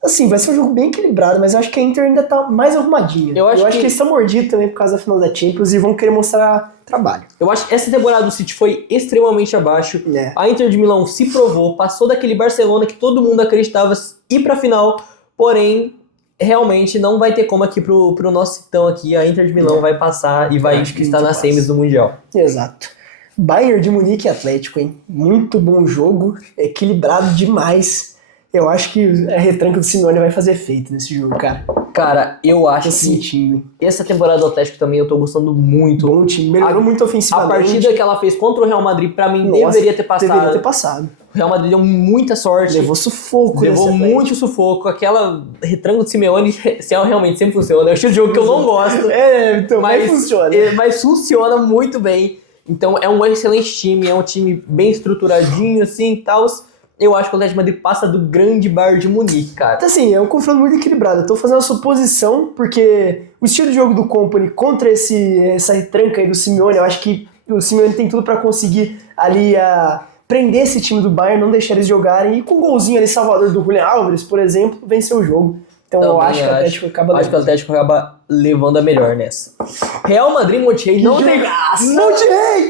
Assim, vai ser um jogo bem equilibrado, mas eu acho que a Inter ainda tá mais arrumadinha. Eu acho que eles estão mordidos também por causa da final da Champions e vão querer mostrar trabalho. Eu acho que essa temporada do City foi extremamente abaixo. A Inter de Milão se provou, passou daquele Barcelona que todo mundo acreditava ir pra final, porém, realmente não vai ter como aqui pro nosso então aqui, a Inter de Milão vai passar e vai estar nas semis do Mundial. Exato. Bayern de Munique e Atlético, hein? Muito bom jogo, equilibrado demais. Eu acho que a retranca do Simeone vai fazer efeito nesse jogo, cara. Cara, eu acho que essa temporada do Atlético também eu tô gostando muito. Bom time, melhorou muito ofensivamente. A partida que ela fez contra o Real Madrid, pra mim, deveria ter passado. Deveria ter passado. O Real Madrid deu muita sorte. Levou sufoco. Levou muito sufoco. Aquela retranca do Simeone realmente sempre funciona. É um estilo de jogo que eu não gosto. Então, mas funciona. Mas funciona muito bem. Então é um excelente time, é um time bem estruturadinho assim e tal. Eu acho que o Atlético de Madrid passa do grande Bayern de Munique, cara. Então, assim, é um confronto muito equilibrado. Eu tô fazendo uma suposição, porque o estilo de jogo do Kompany contra essa retranca aí do Simeone, eu acho que o Simeone tem tudo pra conseguir ali prender esse time do Bayern, não deixar eles jogarem, e com um golzinho ali salvador do Julián Álvares, por exemplo, vencer o jogo. Então eu acho que o Atlético acaba levando. Acho que o Atlético acaba levando a melhor nessa. Real Madrid e Monterrey não tem graça. Monterrey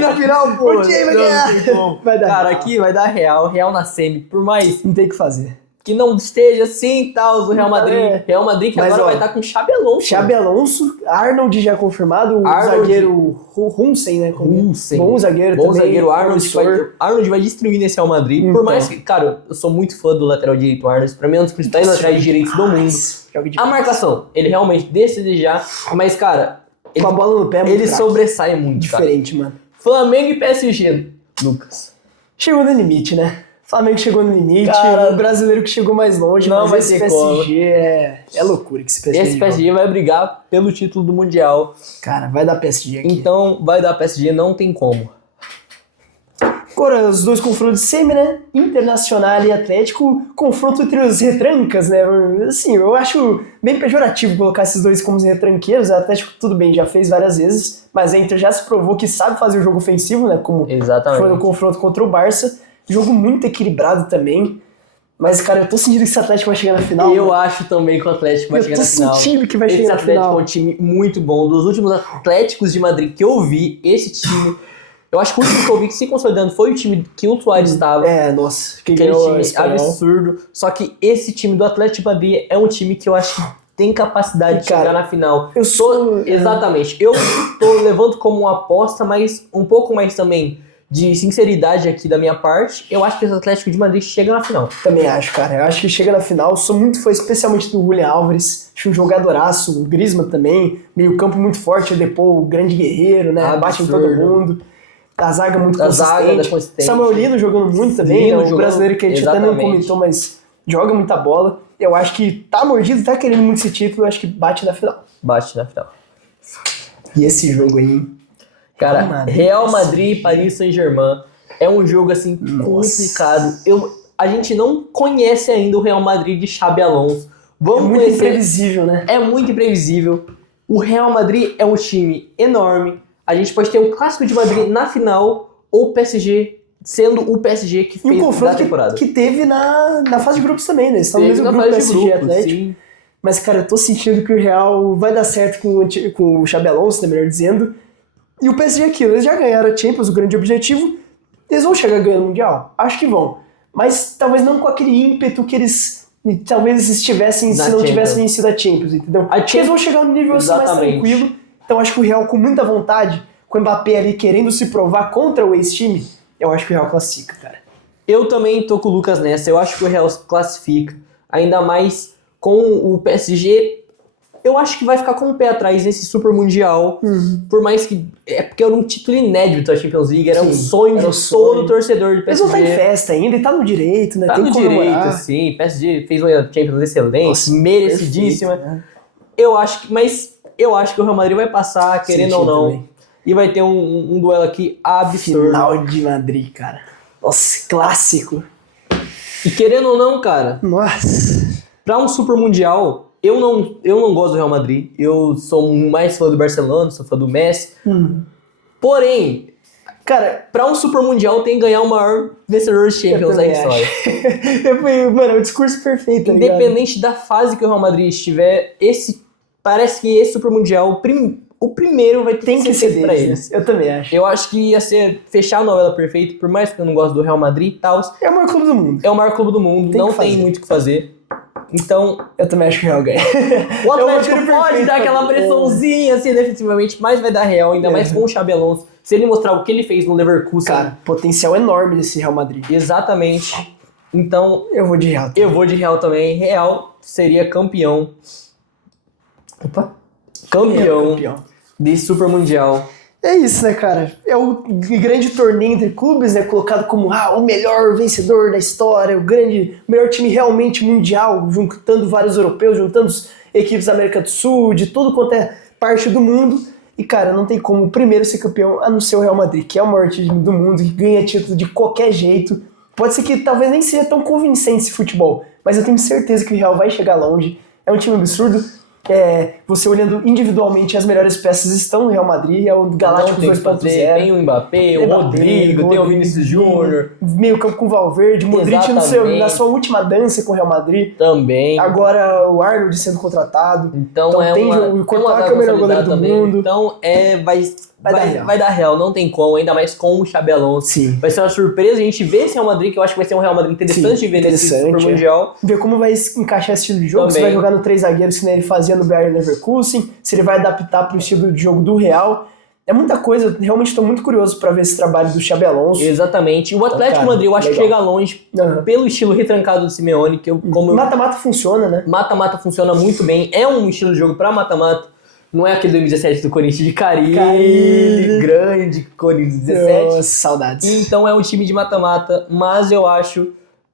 na final, pô. Monterrey vai ganhar. Vai dar. Cara, aqui vai dar Real na semi. Por mais não tem o que fazer. Que não esteja assim e tal, o Real Madrid. Real Madrid que mas, agora vai estar com Xabi Alonso. Xabi Alonso, Arnold já confirmado, o zagueiro Hunsen, né? Bom zagueiro também. Bom zagueiro, Arnold vai destruir nesse Real Madrid. Então. Por mais que, cara, eu sou muito fã do lateral direito Arnold. Pra mim é um dos principais laterais direitos do mundo. A marcação, ele realmente deixa a desejar, mas, cara, com a bola no pé, ele sobressai muito, diferente, cara. Mano. Flamengo e PSG, Lucas. Chegou no limite, né? Flamengo chegou no limite, cara, o brasileiro que chegou mais longe, não mas esse PSG é loucura que esse PSG Esse PSG vai brigar pelo título do Mundial. Cara, vai dar PSG aqui. Então, vai dar PSG, não tem como. Agora, os dois confrontos de semi, né? Internacional e Atlético, confronto entre os retrancas, né? Assim, eu acho bem pejorativo colocar esses dois como os retranqueiros. O Atlético, tudo bem, já fez várias vezes, mas a Inter já se provou que sabe fazer o jogo ofensivo, né? Como foi no confronto contra o Barça. Jogo muito equilibrado também. Mas, cara, eu tô sentindo que esse Atlético vai chegar na final. Eu acho também que o Atlético vai chegar na final. Eu tô sentindo que vai chegar na final. Esse Atlético é um time muito bom. Dos últimos Atléticos de Madrid que eu vi, esse time... Eu acho que o último que eu vi que se consolidando foi o time que o Suárez estava. Nossa. Aquele time absurdo. Só que esse time do Atlético de Madrid é um time que eu acho que tem capacidade de chegar na final. Exatamente. Eu tô levando como uma aposta, mas um pouco mais também de sinceridade aqui da minha parte. Eu acho que o Atlético de Madrid chega na final. Também acho, cara. Eu acho que chega na final. Sou muito fã, especialmente do Julián Álvares. Acho um jogadoraço. O Griezmann também. Meio campo muito forte. O Depô, o grande guerreiro, né? Bate em todo mundo. A zaga muito consistente. Samuel Lino jogando muito também, né? O brasileiro que a gente até não comentou, mas joga muita bola. Eu acho que tá mordido, tá querendo muito esse título, eu acho que bate na final. Bate na final. E esse jogo aí... Cara, Real Madrid e Paris Saint-Germain é um jogo assim complicado. A gente não conhece ainda o Real Madrid de Xabi Alonso. Vamos muito imprevisível, né? É muito imprevisível. O Real Madrid é um time enorme. A gente pode ter um clássico de Madrid na final ou o PSG sendo o PSG que fez da temporada. Que teve na fase de grupos também, né? Eles estão no mesmo grupo PSG e Atlético. Sim. Mas, cara, eu tô sentindo que o Real vai dar certo com o Xabi Alonso, né, melhor dizendo. E o PSG é aquilo, eles já ganharam a Champions, o grande objetivo. Eles vão chegar ganhando o Mundial? Acho que vão. Mas talvez não com aquele ímpeto que eles... Talvez estivessem, se não tivessem vencido a Champions, entendeu? Eles vão chegar no nível assim mais tranquilo. Então acho que o Real com muita vontade, com o Mbappé ali querendo se provar contra o ex-time, eu acho que o Real classifica, cara. Eu também tô com o Lucas nessa, eu acho que o Real classifica, ainda mais com o PSG, eu acho que vai ficar com o pé atrás nesse Super Mundial, por mais que, porque era um título inédito a Champions League, era um sonho de todo torcedor de PSG. Eles não tá em festa ainda, e tá no direito, né? Tá no direito, sim, PSG fez uma Champions excelente, merecidíssima. Perfeito, né? Eu acho que o Real Madrid vai passar, querendo ou não. Também. E vai ter um duelo aqui absurdo. Final de Madrid, cara. Nossa, clássico. E querendo ou não, cara, Nossa. pra um Super Mundial, eu não gosto do Real Madrid. Eu sou mais fã do Barcelona, sou fã do Messi. Porém, cara, pra um Super Mundial tem que ganhar o maior vencedor de Champions da história. Mano, é o discurso perfeito, tá ligado? Independente da fase que o Real Madrid estiver, parece que esse Super Mundial, o primeiro vai ter que ser feito pra eles. Né? Eu também acho. Eu acho que ia ser fechar a novela perfeito, por mais que eu não goste do Real Madrid e tal. É o maior clube do mundo. É o maior clube do mundo, não tem muito o que fazer. Então, eu também acho que o Real ganha. O Atlético pode dar aquela pressãozinha assim defensivamente, mas vai dar Real, ainda mais com o Xabi Alonso. Se ele mostrar o que ele fez no Leverkusen. Cara, potencial enorme desse Real Madrid. Exatamente. Então, eu vou de Real também. Eu vou de Real também. Real seria campeão. Opa. Campeão de Super Mundial. É isso, né, cara? É o grande torneio entre clubes, né? Colocado como o melhor vencedor da história, o melhor time realmente mundial, juntando vários europeus, juntando equipes da América do Sul, de tudo quanto é parte do mundo. E, cara, não tem como o primeiro ser campeão a não ser o Real Madrid, que é o maior time do mundo, que ganha título de qualquer jeito. Pode ser que talvez nem seja tão convincente esse futebol, mas eu tenho certeza que o Real vai chegar longe. É um time absurdo. Você olhando individualmente, as melhores peças estão no Real Madrid, é o Galácticos 2.0. Tem o Mbappé, o Rodrigo, tem o Vinícius Júnior. Meio campo com o Valverde, Modric na sua última dança com o Real Madrid. Também. Agora o Arnold sendo contratado. Então tem o Courtois, que é o melhor goleiro do mundo. Então vai dar Real, não tem como, ainda mais com o Xabi Alonso. Sim. Vai ser uma surpresa a gente ver esse Real Madrid, que eu acho que vai ser um Real Madrid interessante de ver nesse Super Mundial. Ver como vai encaixar esse estilo de jogo, também. se vai jogar no 3 zagueiros que nem ele fazia no Bayern Leverkusen, se ele vai adaptar para o estilo de jogo do Real. É muita coisa, realmente estou muito curioso para ver esse trabalho do Xabi Alonso. Exatamente. O Atlético Madrid, eu acho que chega longe pelo estilo retrancado do Simeone. Mata-mata funciona, né? Mata-mata funciona muito bem. É um estilo de jogo para mata-mata. Não é aquele 2017 do Corinthians de Carille, grande Corinthians 17. Nossa, saudades. Então é um time de mata-mata, mas eu acho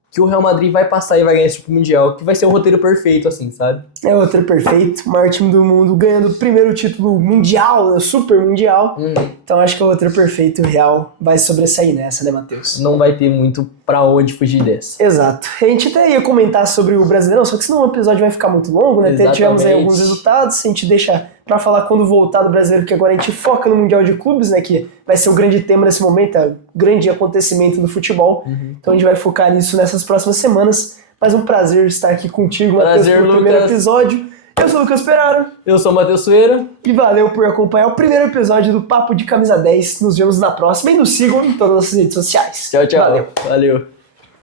que o Real Madrid vai passar e vai ganhar esse Super Mundial, que vai ser o roteiro perfeito, assim, sabe? É o roteiro perfeito, o maior time do mundo, ganhando o primeiro título mundial, Super Mundial. Então acho que é o roteiro perfeito, o Real vai sobressair nessa, né, Matheus? Não vai ter muito pra onde fugir dessa. Exato. A gente até ia comentar sobre o Brasileirão, só que senão o episódio vai ficar muito longo, né? Exatamente. Tivemos aí alguns resultados, a gente deixa pra falar quando voltar do Brasileiro, porque agora a gente foca no Mundial de Clubes, né? Que vai ser o grande tema nesse momento, é o grande acontecimento do futebol. Então a gente vai focar nisso nessas próximas semanas. Mas um prazer estar aqui contigo, Matheus, no primeiro episódio. Eu sou o Lucas Peraro. Eu sou o Matheus Sueira. E valeu por acompanhar o primeiro episódio do Papo de Camisa 10. Nos vemos na próxima e nos sigam em todas as redes sociais. Tchau, tchau. Valeu. Valeu.